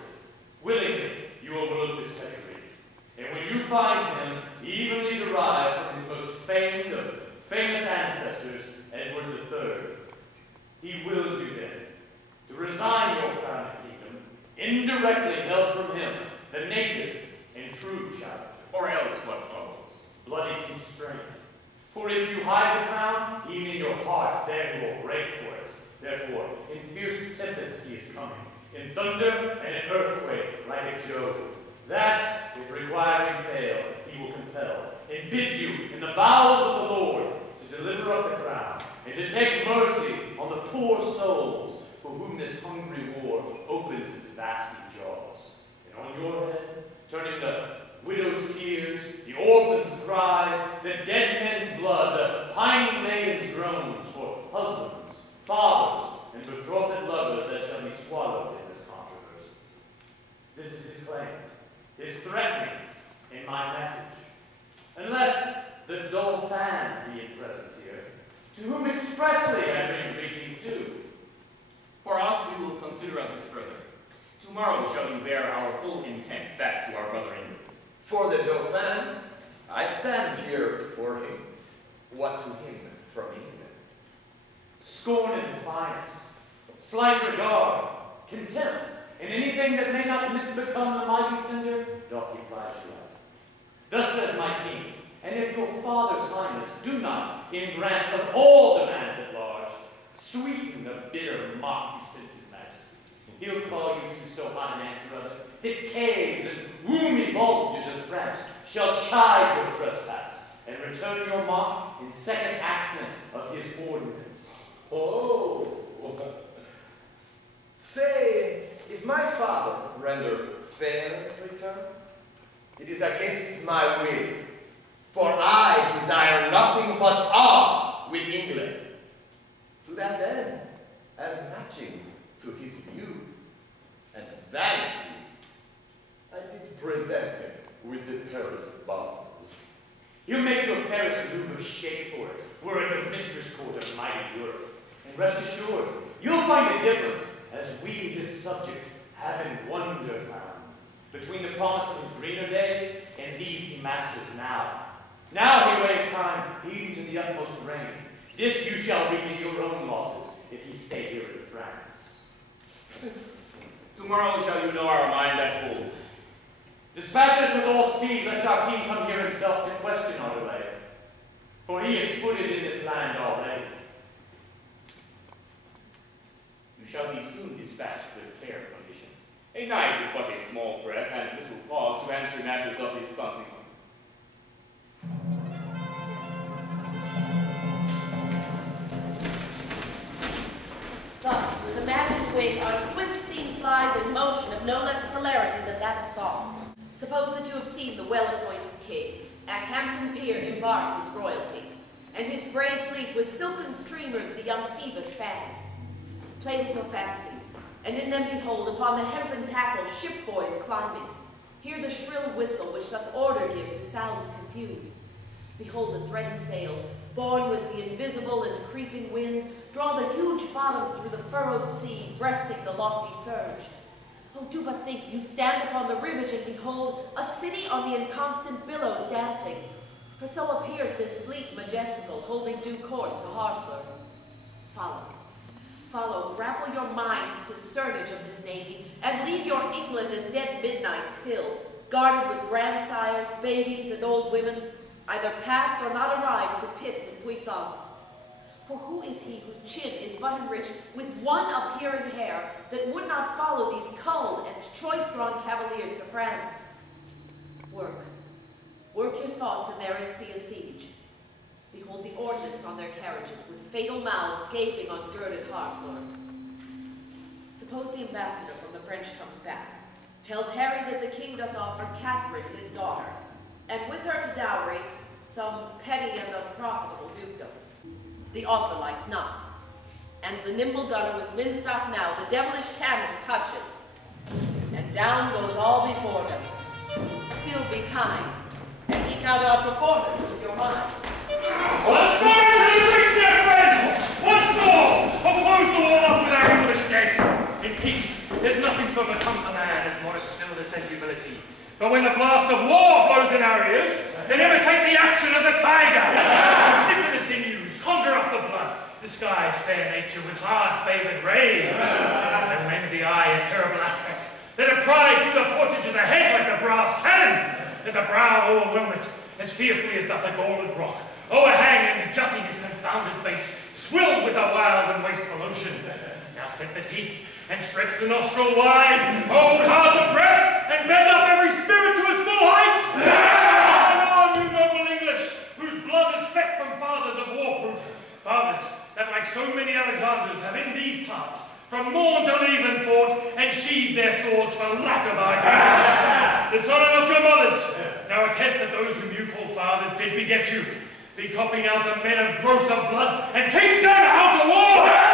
willingly you overlook this pedigree. And when you find him evenly derived from his most famed of famous ancestors, Edward III, he wills you then to resign your crown and kingdom, indirectly held from him, the native and true child. Or else what follows? Bloody constraint. For if you hide the crown, even in your hearts there you will break for it. Therefore, in fierce tempest he is coming, in thunder and in earthquake, like a Jove. That, if requiring fail, he will compel, and bid you, in the bowels of the Lord, to deliver up the crown, and to take mercy on the poor souls for whom this hungry war opens its vasty jaws. And on your head, turning the widow's tears, the orphan's cries, the dead men's blood, the pining maiden's groans for husbands, fathers, and betrothed lovers that shall be swallowed in this controversy. This is his claim, his threatening in my message. Unless the Dauphin be in presence here, to whom expressly I bring greeting too. For us, we will consider of this further. Tomorrow shall you bear our full intent back to our brother England. For the Dauphin, I stand here for him. What to him from England? Scorn and defiance, slight regard, contempt, and anything that may not misbecome the mighty sender, doth he prize you out. Thus says my king, and if your father's highness do not, in grant of all demands at large, sweeten the bitter mock you sent his majesty, he'll call you to so hot an answer of it, that caves and roomy voltages of France shall chide your trespass, and return your mock in second accent of his ordinance. Oh, say, if my father render fair return, it is against my will, for I desire nothing but odds with England. To that end, as matching to his youth and vanity, I did present him with the Paris bars. He'll make your Paris maneuver shake for it, were it the mistress court of mighty Europe. And rest assured, you'll find a difference, as we, his subjects, have in wonder found, between the promise of his greener days and these he masters now. Now he weighs time even to the utmost reign. This you shall reap in your own losses, if he stay here in France. Tomorrow shall you know our mind at full. Dispatch us with all speed, lest our king come here himself to question our delay. For he is footed in this land already. You shall be soon dispatched with fair conditions. A night is but a small breath, and little pause to answer matters of this consequence. Thus, with a magic wing, our swift scene flies in motion of no less celerity than that of thought. Suppose that you have seen the well-appointed king at Hampton Pier embark his royalty, and his brave fleet with silken streamers the young Phoebus fan. Play with your fancies, and in them behold upon the hempen tackle ship boys climbing. Hear the shrill whistle which doth order give to sounds confused. Behold the threatened sails, borne with the invisible and creeping wind, draw the huge bottoms through the furrowed sea, breasting the lofty surge. Oh, do but think you stand upon the rivage and behold a city on the inconstant billows dancing. For so appears this fleet majestical, holding due course to Harfleur. Follow, follow, grapple your minds to sternage of this navy, and leave your England as dead midnight still, guarded with grandsires, babies, and old women, either past or not arrived to pit in puissance. For who is he whose chin is but enriched with one appearing hair that would not follow these culled and choice-drawn cavaliers to France? Work your thoughts in therein see a siege. Behold the ordnance on their carriages, with fatal mouths gaping on girded Harfleur. Suppose the ambassador from the French comes back, tells Harry that the king doth offer Catherine his daughter, and with her to dowry some petty and unprofitable dukedoms. The offer likes not, and the nimble gunner with linstock now the devilish cannon touches, and down goes all before them. Still be kind, and eke out our performance with your mind. Let's fire to the breach, dear friends! Once more, or close the wall up with our English dead. In peace, there's nothing so becomes a man as modest stillness and humility. But when the blast of war blows in our ears, then imitate the action of the tiger. Stiffen the sinews, conjure up the blood, disguise fair nature with hard-favoured rage. And lend the eye a terrible aspect, let it pry through the portage of the head like the brass cannon, let the brow overwhelm it as fearfully as doth the golden rock, overhang and jutting his confounded base, swilled with the wild and wasteful ocean. Now set the teeth, and stretch the nostril wide, hold hard the breath, and bend up every spirit to his full height. And on, you noble English, whose blood is fed from fathers of warproof, fathers that, like so many Alexanders, have in these parts, from morn till even fought, and sheathed their swords for lack of argument. Dishonour not your mothers, now attest that those whom you call fathers did beget you, be copying out of men of grosser blood, and teach them how to war!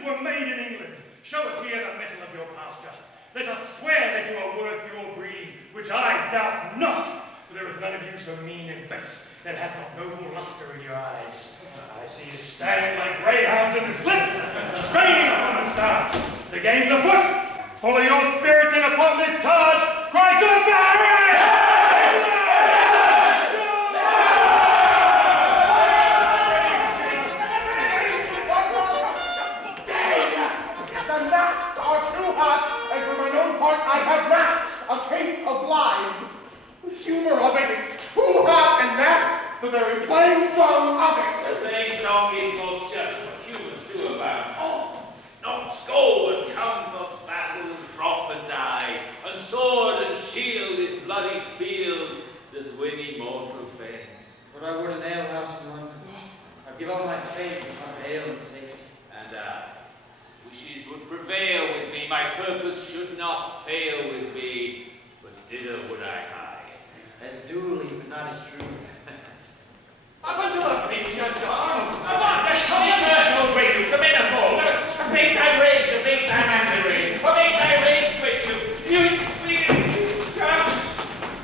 Were made in England. Show us here the mettle of your pasture. Let us swear that you are worth your breeding, which I doubt not, for there is none of you so mean and base that hath not noble lustre in your eyes. I see you stand like greyhounds in the slits, straining upon the start. The game's afoot. Follow your spirit in upon this charge. Cry good for Harry! I have matched a case of lies. The humor of it is too hot, and that's the very plain song of it. The plain song equals just what humans do about. Oh, not skull and come, not vassal and drop and die, and sword and shield in bloody field does win immortal fame. But I would an alehouse in London. I'd give all my faith upon ale and safety. And wishes would prevail with me, my purpose should not fail with me, but thither would I hie. As duly, but not as true. Up until a pinch your dog. I want that commercial radio to metaphor. Abate thy rage, abate thy manly rage. Abate thy rage with you. You speak.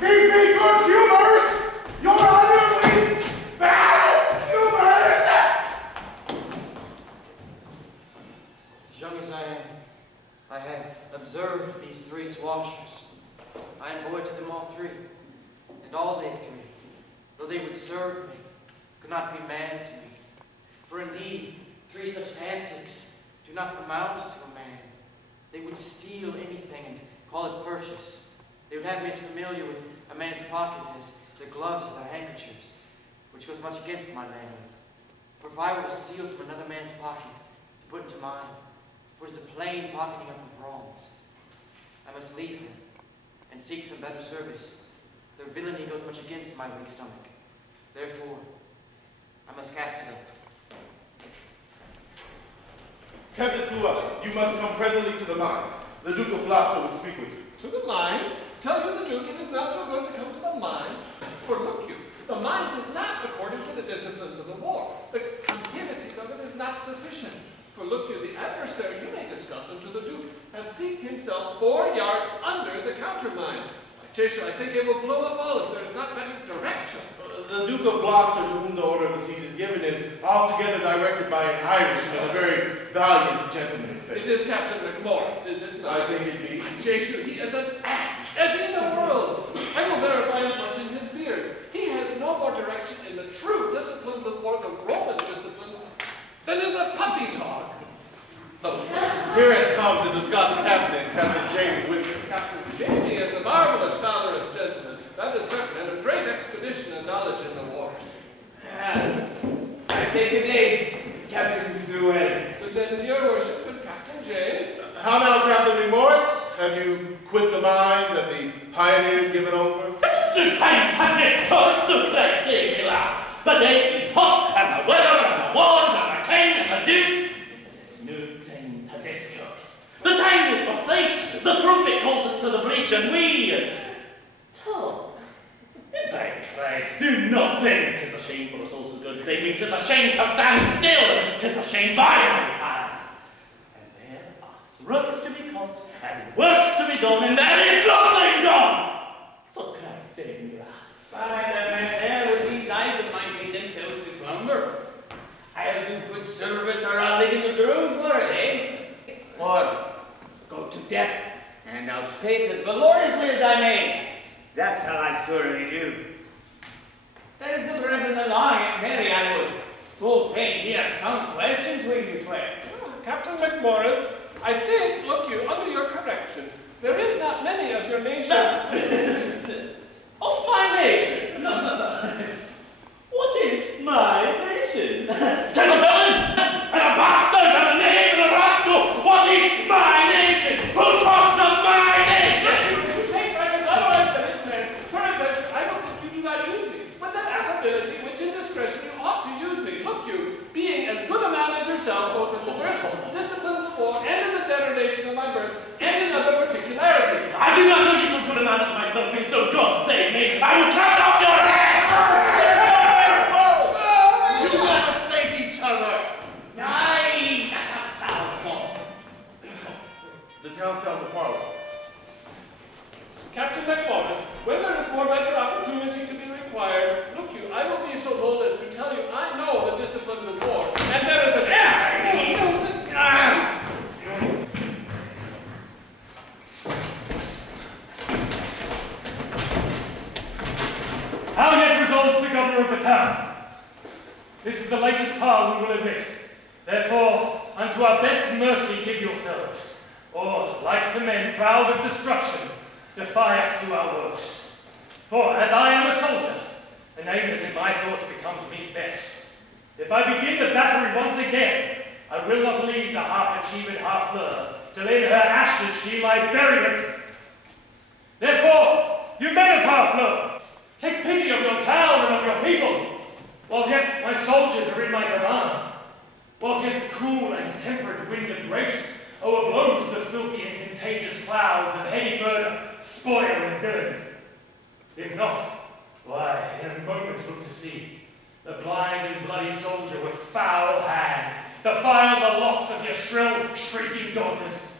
These be good humors. Your underlings, bad humors. As young as I have observed these three swashers. I am boy to them all three, and all they three, though they would serve me, could not be man to me. For indeed, three such antics do not amount to a man. They would steal anything and call it purchase. They would have me as familiar with a man's pocket as the gloves or the handkerchiefs, which goes much against my manhood. For if I were to steal from another man's pocket to put into mine, for it is a plain pocketing up of wrongs, I must leave them and seek some better service. Their villainy goes much against my weak stomach. Therefore, I must cast it up. Captain Fluella, you must come presently to the mines. The Duke of Gloucester would speak with you. To the mines? Tell you the Duke it is not so good to come to the mines. For look you, The Mainz is not according to the disciplines of the war. The concavities of it is not sufficient. For look you, the adversary, you may discuss unto the Duke, hath deep himself 4 yards under the countermines. By Cheshire, I think it will blow up all if there is not better direction. The Duke of Gloucester, to whom the order of the siege is given, is altogether directed by an Irishman, a very valiant gentleman in faith. It is Captain McMorris, is it not? I think it be. Cheshire, he is an ass, as in the world. I will verify as much in his beard. He has no more direction in the true disciplines of war, the Roman disciplines, than is a puppy dog. Oh, here it comes, and the Scots captain, Captain Jamie with him. Captain Jamie is a marvelous, valorous gentleman. That is certain, and of great expedition and knowledge in the wars. I say good day, Captain Fluel. Good day to your worship, good Captain James. How now, Captain Morris? Have you quit the mines that the pioneers given over? It's time to discuss, so classy, Mila. The day is hot, and the weather, and the wars, and the king, and the duke. There's no time to discuss. The time is for siege. The trumpet calls us to the breach, and we talk. By Christ, do nothing. 'Tis a shame for us all so good saving. 'Tis a shame to stand still. 'Tis a shame by my hand. And there are throats to be cut, and works to be done, and there is nothing done. So Christ save me. By the fair, with these eyes of mine take themselves to slumber. I'll do good service, or I'll live in the grove for it, eh? Or go to death, and I'll pay it as valorously as I may. That's how I surely do. There's the Reverend Alliant, Mary, I would full faith hear some question between you twain. Captain McMorris, I think, look you, under your correction, there is not many of your nation. Of my nation? No. What is my nation? 'Tis a villain, and a bastard, and a knave, and a rascal. What is my nation? Who talks of my nation? You take matters out of this man. Peradventure, I don't think you do not use me with that affability which in discretion you ought to use me. Look you, being as good a man as yourself, both in the disciplines of war, and in the degradation of my birth, and in other particularities. I do not know you so good a man as myself, and so God save me, I will cut off your head! You let mistake each other! Aye, that's a foul fault. The town sounds of parlor. Captain McMorris, when there is more better opportunity to be required, look you, I will be so bold as to tell you I know the disciplines of war, and there is an How yet resolves the governor of the town? This is the latest power we will admit. Therefore, unto our best mercy give yourselves, or, like to men proud of destruction, defy us to our worst. For, as I am a soldier, a name that in my thoughts becomes me best, if I begin the battery once again, I will not leave the half-achieved half-fleur, till in her ashes she lie buried. Therefore, you men of Harfleur, take pity of your town and of your people, while yet my soldiers are in my command, while yet cool and temperate wind of grace o'erblows the filthy and contagious clouds of heady murder, spoil, and villainy. If not, why, in a moment look to see the blind and bloody soldier with foul hand defile the locks of your shrill, shrieking daughters.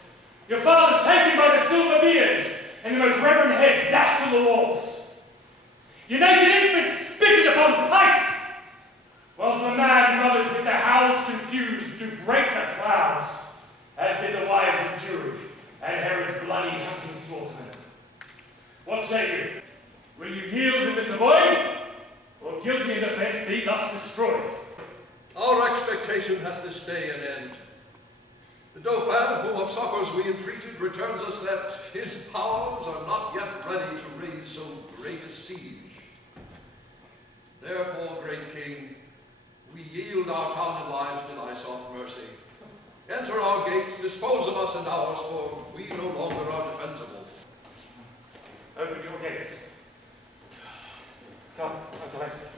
Your fathers taken by the silver beards, and the most reverend heads dashed to the walls. Your naked infants spitted upon pikes, while the mad mothers with their howls confused do break the clouds, as did the wives of Jury and Herod's bloody hunting swordsmen. What say you? Will you yield in this avoid, or guilty in defense be thus destroyed? Our expectation hath this day an end. The Dauphin, whom of succors we entreated, returns us that his powers are not yet ready to raise so great a siege. Therefore, great King, we yield our town and lives to thy soft mercy. Enter our gates, dispose of us and ours, for we no longer are defensible. Open your gates. Come, Uncle Langston.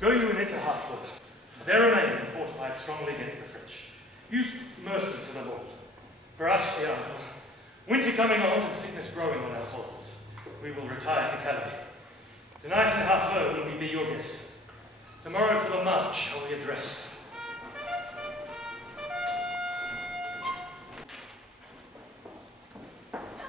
Go you and enter Hartford. There remain and fortified strongly against the French. Use mercy to them all. For us, dear uncle, winter coming on and sickness growing on our souls, we will retire to Calais. Tonight at half-hour will we be your guests. Tomorrow for the march shall we address.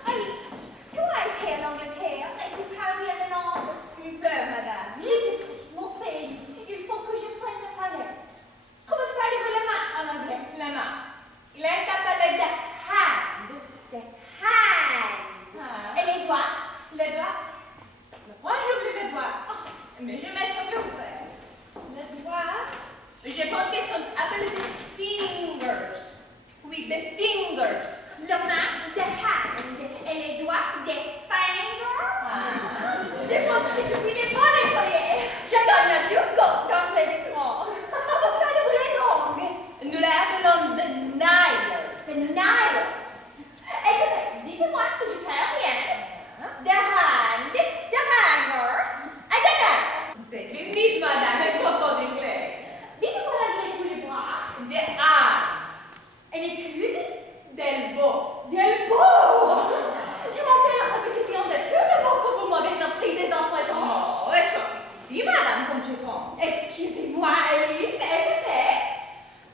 Alice, tu as été en Angleterre et tu parles bien le nom? Ben, madame, je te prie, m'enseigne. Il faut que je prenne le palais. Comment parlez-vous la main en anglais? La main. Il est appelé the hand. The hand. Et les doigts? Les doigts? Moi, j'oublie les doigts. Oh, mais je mets sur le vrai. Les doigts? Je pense qu'ils sont appelés the fingers. Oui, the fingers. La main, the hand. Et les doigts, the fingers. Je pense que je suis les bonnes écoliers. Je gagne du goût dans les vêtements. Comment parlez-vous les ongles? Nous les appelons the nails. The nails. Écoutez, dites-moi si je parle bien. The hand, the fingers, and the nails. C'est unique, madame, mais propos d'anglais. Dites-moi l'anglais pour les bras. The arm. Et les coudes, d'elbow. D'elbow. Je m'en fais la répétition de tout le mot que vous m'avez appris des emprunts. Oh, et toi, ici, madame, comme je pense. Excusez-moi, Alice, écoutez.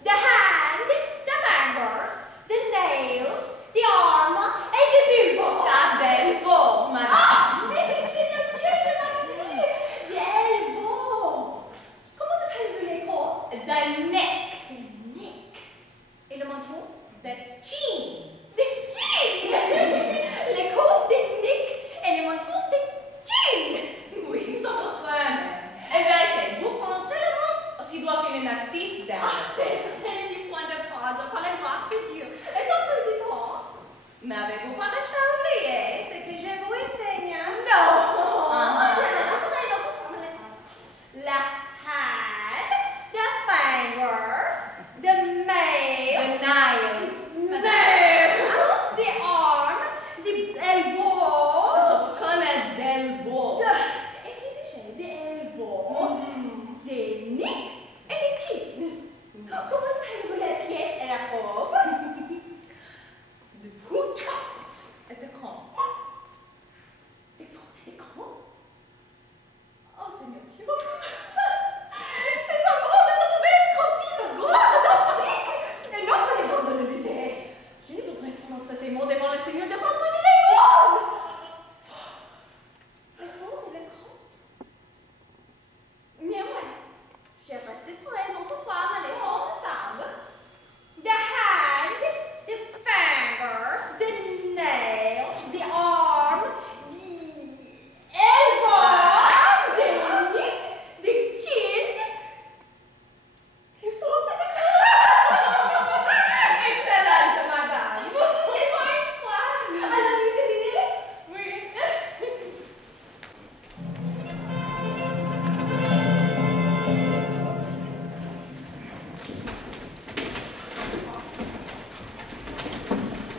The hand, the fingers, the nails, the arm, et the elbow. Ah, d'elbow, madame. Ah, mais Seigneur Dieu, je m'en rappelle. The elbow. Comment appelle-vous les corps? The neck. The neck. Et le menton? The chin. The chin. Les côtes, the neck. Et les mentons, the chin. Oui, ils sont entre eux. En vérité, vous prononcez le mot aussi droit qu'il est natif d'un tête. Je n'ai ni point de phrase, par la grâce de Dieu. Et donc, peu de temps. Mais avez-vous pas de choses à oublier? C'est que je vous enseigne. Non. Je vais apprendre une autre forme de l'essence. La hand, the fingers, the nails, the arm, the elbow. Je connais d'elbow. The elbow, the neck, et the chin. Comment appelez-vous les pieds et la robe? The foot et the cran. The foot et the cran. Oh, Seigneur Dieu. C'est ça gros, mais ça pouvait être scrotine, grosse, d'Afrique. Et non, les grandes le disaient. Je ne voudrais prononcer ces mots devant le Seigneur de France, mais il est bon. Le fond et le cran. Mais ouais, je reciterai une autre fois ma leçon de sable. The hand, the fingers, the nails, the arm, the elbow, the neck, the chin, the foot and the cran. Excellente, madame. C'est moi une fois. Alors, vous avez l'idée? Oui.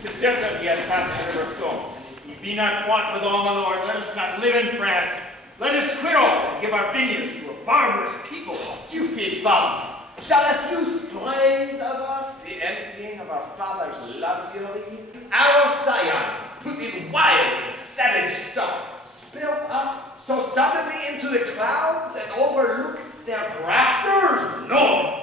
Tis certain he hath passed the river Somme. If ye be not fought with all, my lord, let us not live in France. Let us quit all and give our vineyards to a barbarous people. You feel bummed. Shall a few strays of us, the emptying of our father's luxury, our scions put in wild and savage stock, spilt up so suddenly into the clouds and overlook their grafters? No,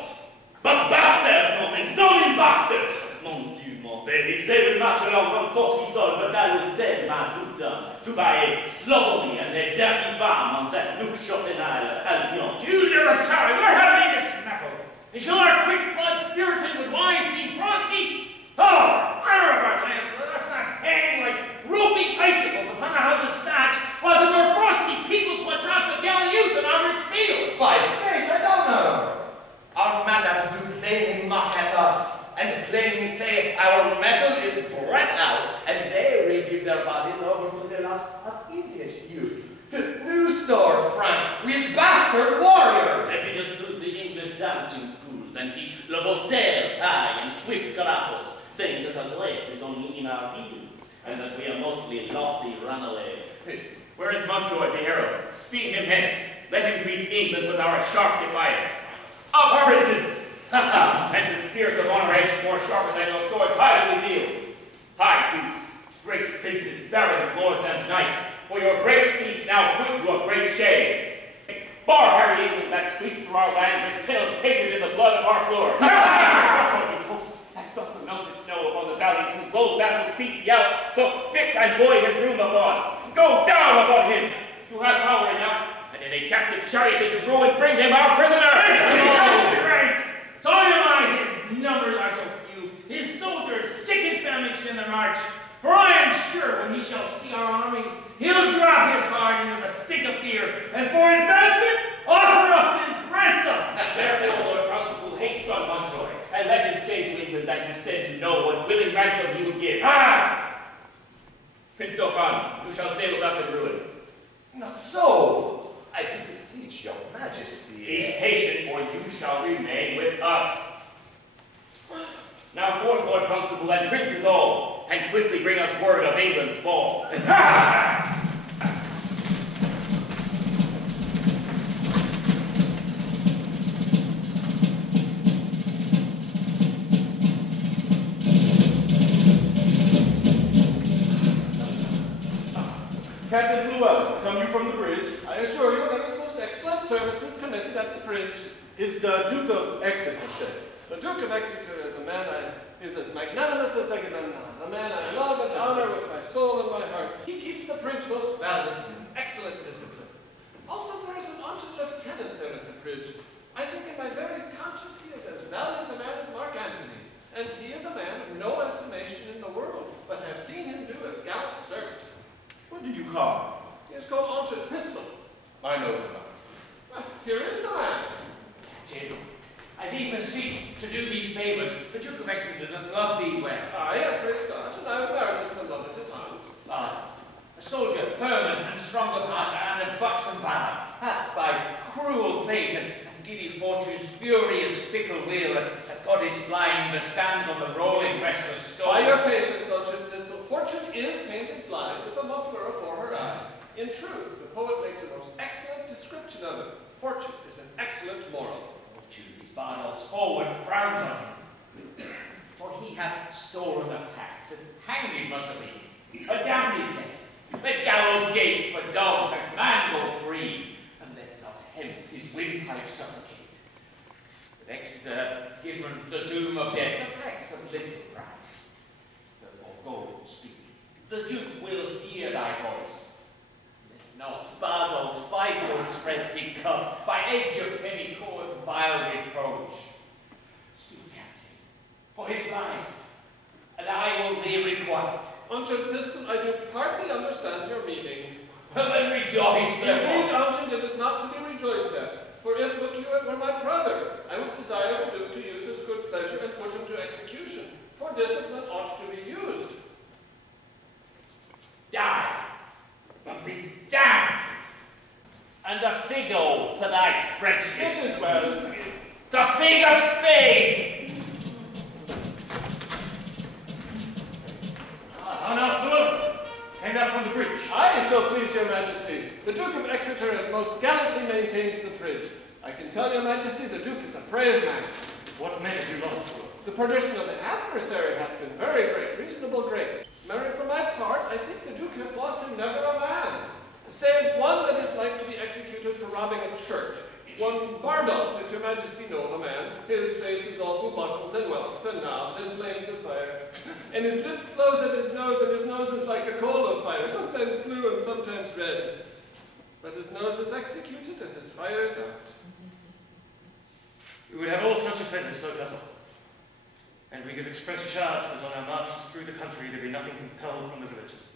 but bastard, no, it's not in bastard. Mon Dieu, mon père, if they would march along from Fort Wisol, but I will send my daughter to buy a slovenly and a dirty farm on that nook shot in Isle of Albion. You never tarry, where have ye this metal? And shall our quick blood spirited with wine seem frosty? Oh, honor of our lands, let us not hang like ropey icicles upon the house of thatch, whilst if our frosty people sweat drops of gallant youth in our rich fields. By faith, I don't know. Our madams do plainly mock at us, and plainly say our metal is bred out, and they will give their bodies over to the lust of English youth. To new store France with bastard warriors. They lead us to the English dancing schools and teach Le Voltaire's high and swift caratos, saying that our grace is only in our heels, and that we are mostly lofty runaways. Where is Montjoy the herald? Speed him hence. Let him greet England with our sharp defiance. Up, princes! And the spirit of honor edged more sharper than your swords highly wield. High dukes, great princes, barons, lords, and knights, for your great seats now quit your great shades. Bar Harry England that sweeps through our lands and pills taken in the blood of our floors. Rush on his host, as doth the melted snow upon the valleys whose low vassals seek the Alps, doth spit and void his room upon. Go down upon him, you have power enough, and in a captive chariot did you ruin bring him our prisoner. Great! So am I, his numbers are so few, his soldiers sick and famished in the march. For I am sure when he shall see our army, he'll drop his heart into the sick of fear, and for investment, offer us his ransom. Therefore, Lord Constable, haste on Montjoy, and let him say to England that you said you know what willing ransom you would give. Ah! Prince Dauphin, you shall stay with us in ruin. Not so. I do beseech your majesty. Be patient, for you shall remain with us. Now forth, Lord Constable, and princes all, and quickly bring us word of England's fall. Captain Llewellyn, come you from the bridge? I assure you there is most excellent services committed at the bridge. Is the Duke of Exeter said? The Duke of Exeter is a man is as magnanimous as Agamemnon, a man I love and honor with my soul and my heart. He keeps the bridge most valiant and excellent discipline. Also, there is an ancient lieutenant there at the bridge. I think in my very conscience he is as valiant a man as Mark Antony, and he is a man of no estimation in the world, but have seen him do as gallant service. What do you call him? He is called Ancient Pistol. I know him not. Well, here is the man. Captain, I thee beseech to do me favours. The Duke of Exeter doth love thee well. I have praised God, and I have merited some love at his hands. A soldier firm and strong of heart, and of buxom valour, hath by cruel fate and giddy fortune's furious fickle will, a goddess blind that stands on the rolling restless stone. By your patience, Ancient Pistol, fortune is painted blind with a muffler afore her eyes. In truth, the poet makes a most excellent description of it. Fortune is an excellent moral. Fortune is Bardolph's forward frowns on him. For he hath stolen the pax, and hanged must be. A damned death. Let gallows gape for dogs that man go free, and let not hemp his windpipe suffocate. But Exeter hath given the doom of death a price of little price. Therefore go speak. The Duke will hear thy voice. Let not Bardolph's vital spread be cut by edge of penny cord and vile reproach. Speak, Captain, for his life, and I will thee requite. Ancient Pistol, I do partly understand your meaning. Well, then rejoice, therefore. Indeed, Ancient, it is not to be rejoiced at. For if, look you, it were my brother, I would desire the Duke to use his good pleasure and put him to execution. For discipline ought to be used. Die, but be damned. And a figo for thy friendship. It is well. The fig of Spain. How now, fool? Came down from the bridge. I so please your majesty. The Duke of Exeter has most gallantly maintained the bridge. I can tell your majesty the Duke is a brave man. What men have you lost, fool? The perdition of the adversary hath been very great, reasonable great. Marry, for my part, I think the Duke hath lost him never a man, save one that is like to be executed for robbing a church. One Bardolph, if your majesty know the man. His face is all buckles and whelps and knobs and flames of fire. And his lip blows at his nose, and his nose is like a coal of fire, sometimes blue and sometimes red. But his nose is executed and his fire is out. We would have all such offenders so cut off. And we give express charge that on our marches through the country there be nothing compelled from the villages,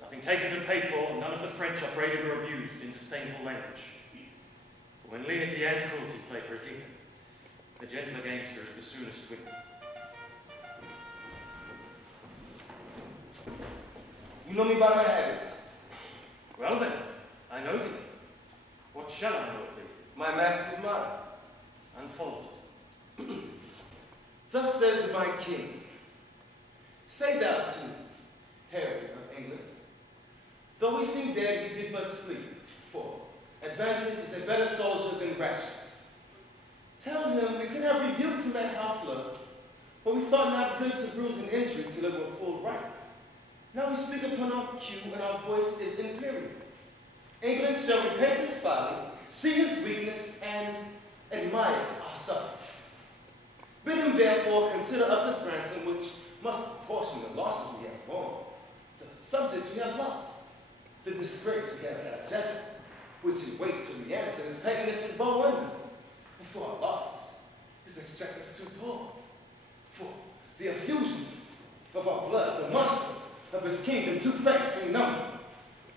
nothing taken and paid for, and none of the French upbraided or abused in disdainful language. For when lenity and cruelty play for a kingdom, the gentler gamester is the soonest winner. You know me by my habit. Well then, I know thee. What shall I know of thee? My master's mine. Unfold it. Thus says my king, say thou to Harry of England, though we seem dead, we did but sleep, for advantage is a better soldier than rashness. Tell him we could have rebuked him at Hafler, but we thought not good to bruise an injury till it were full ripe. Now we speak upon our cue, and our voice is imperial. England shall repent his folly, see his weakness, and admire our sufferings. Bid him therefore consider of his ransom, which must proportion the losses we have borne, the subjects we have lost, the disgrace we have digested, which we wait till we answer his pettiness and bow under. And for our losses, his exchequer is too poor. For the effusion of our blood, the muster of his kingdom too fast in number.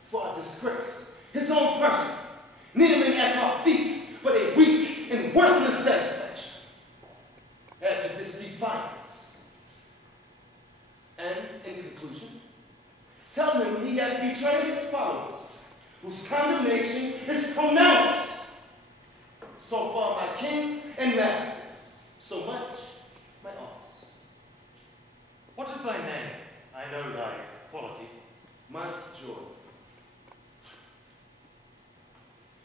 For our disgrace, his own person, kneeling at our feet, but a weak and worthless satisfaction. Add to this defiance. And, in conclusion, tell him he has betrayed his followers, whose condemnation is pronounced. So far my king and master, so much my office. What is thy name? I know thy quality. Montjoy.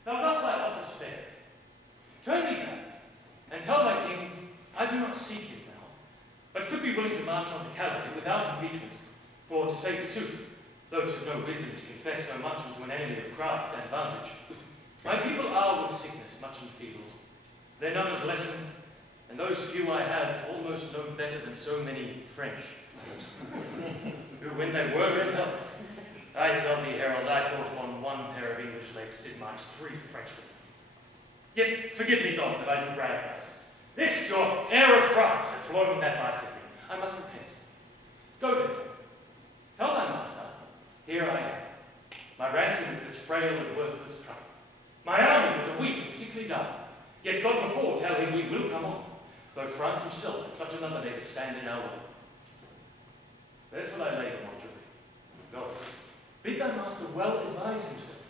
Now does thy office fair? Turn thee back, and tell thy king, I do not seek him now, but could be willing to march on to Calais without impeachment. For, to say the sooth, though 'tis no wisdom to confess so much unto an enemy of craft and vantage, my people are with sickness much enfeebled, their numbers lessened, and those few I have almost no better than so many French, who, when they were in health, I tell thee, Harold, I thought on one pair of English legs did march 3 Frenchmen. Yet forgive me, Don, that I do brag thus. This your heir of France hath blown that bicycle. I must repent. Go therefore. Tell thy master, here I am. My ransom is this frail and worthless trunk. My army with a weak and sickly die. Yet God before tell him we will come on, though France himself and such another neighbour stand in our way. There's what I labour, Montjoy. Go. Bid thy master well advise himself.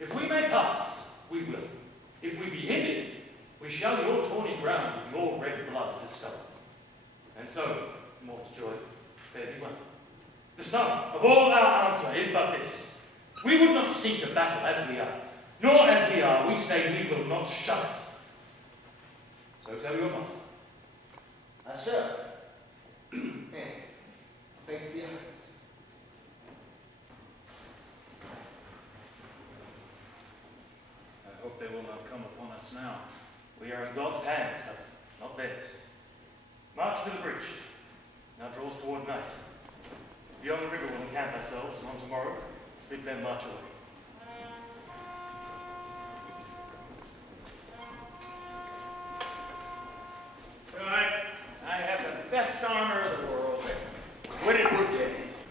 If we may pass, we will. If we be hindered, we shall your tawny ground with your red blood discover. And so, Montjoy, fare thee well. The sum of all our answer is but this. We would not seek a battle as we are, nor as we are, we say we will not shun it. So tell your master. I shall. And thanks to your highness. I hope they will not come upon us now. We are in God's hands, cousin, not theirs. March to the bridge. Now draws toward night. Beyond the river we'll encamp ourselves, and on tomorrow, bid them march away. I have the best armor of the world. Quit it, would you?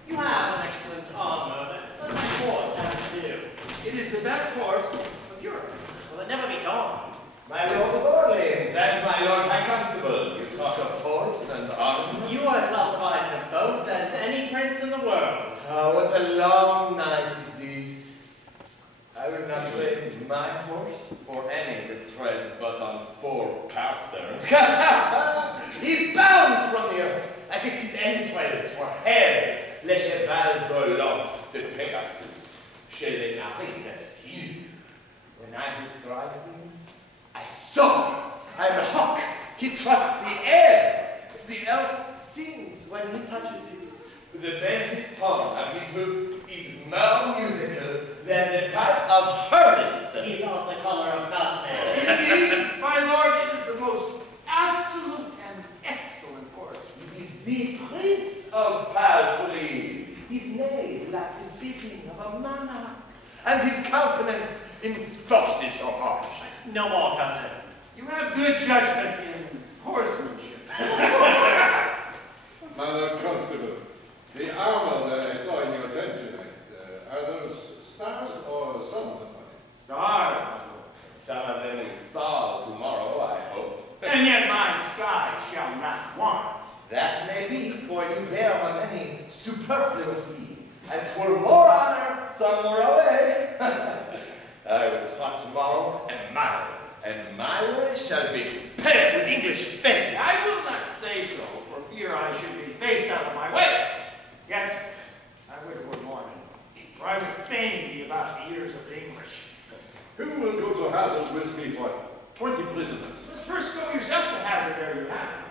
You have an excellent armor, but what horse have you? It is the best horse of Europe. Will it never be gone? My Lord of Orleans and my Lord High Constable, you talk of horse and armor. You are as well provided of both as any prince in the world. Oh, what a long night is this. I will not trade my horse for any that treads but on 4 pasterns. He bounds from the earth as if his entrails were hairs. Le cheval volant de Pegasus, chez les marines few. When I was driving, I saw him. I am a hawk. He trots the air. The elf sings when he touches it. The bassest tone of his hoof is more musical than the pipe of Hermes. He's of the color of nutmeg. Indeed, my lord, it is the most absolute and excellent horse. He is the prince of Palfreys. His neigh is like the bidding of a monarch, and his countenance enforces homage. No more, cousin. You have good judgment in horsemanship. My Lord Constable, the armor that I saw in your tent tonight, are those stars or suns upon it? Stars, my lord. Some of them will fall tomorrow, I hope. And yet my sky shall not want. That may be, for you bear on many superfluously, and 'twere more honor somewhere away. I will talk tomorrow and my way shall be paved with English faces. I will not say so, for fear I should be faced out of my way. Yet, I would it were morning, for I would fain be about the ears of the English. Who will go to hazard with me for 20 prisoners? Let's first go yourself to hazard, there you have it.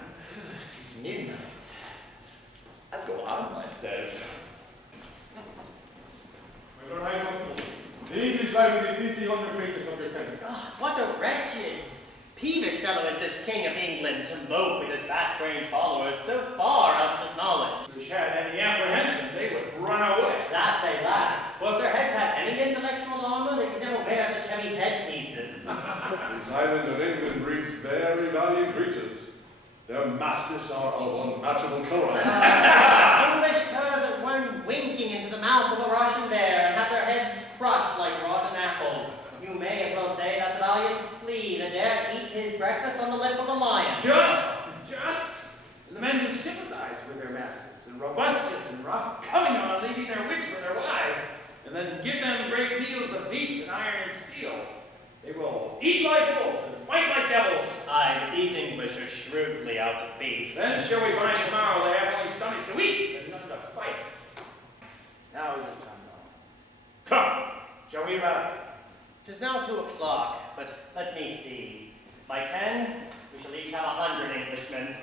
It is midnight. I'll go arm myself. on the faces of your tenants. Oh, what a wretched, peevish fellow is this king of England to mope with his fat-brained followers so far out of his knowledge. If they had any apprehension, they would run away. That they lack. For if their heads had any intellectual armor, they could never wear such heavy headpieces. This island of England breeds very valiant creatures. Their mastiffs are of unmatchable courage. English curs that weren't winking into the mouth of a Russian bear and have their heads crushed like rotten apples. You may as well say that's a valiant flea that dare eat his breakfast on the lip of a lion. Just. And the men who sympathize with their masters, and robustious and rough, coming on, leaving their wits with their wives, and then give them great deals of beef and iron and steel. They will eat like wolves and fight like devils. Aye, but these English are shrewdly out of beef. Then shall we find tomorrow they have only stomachs to eat and none to fight. Now is the time now. Come, shall we ride? 'Tis now 2 o'clock, but let me see. By 10, we shall each have 100 Englishmen.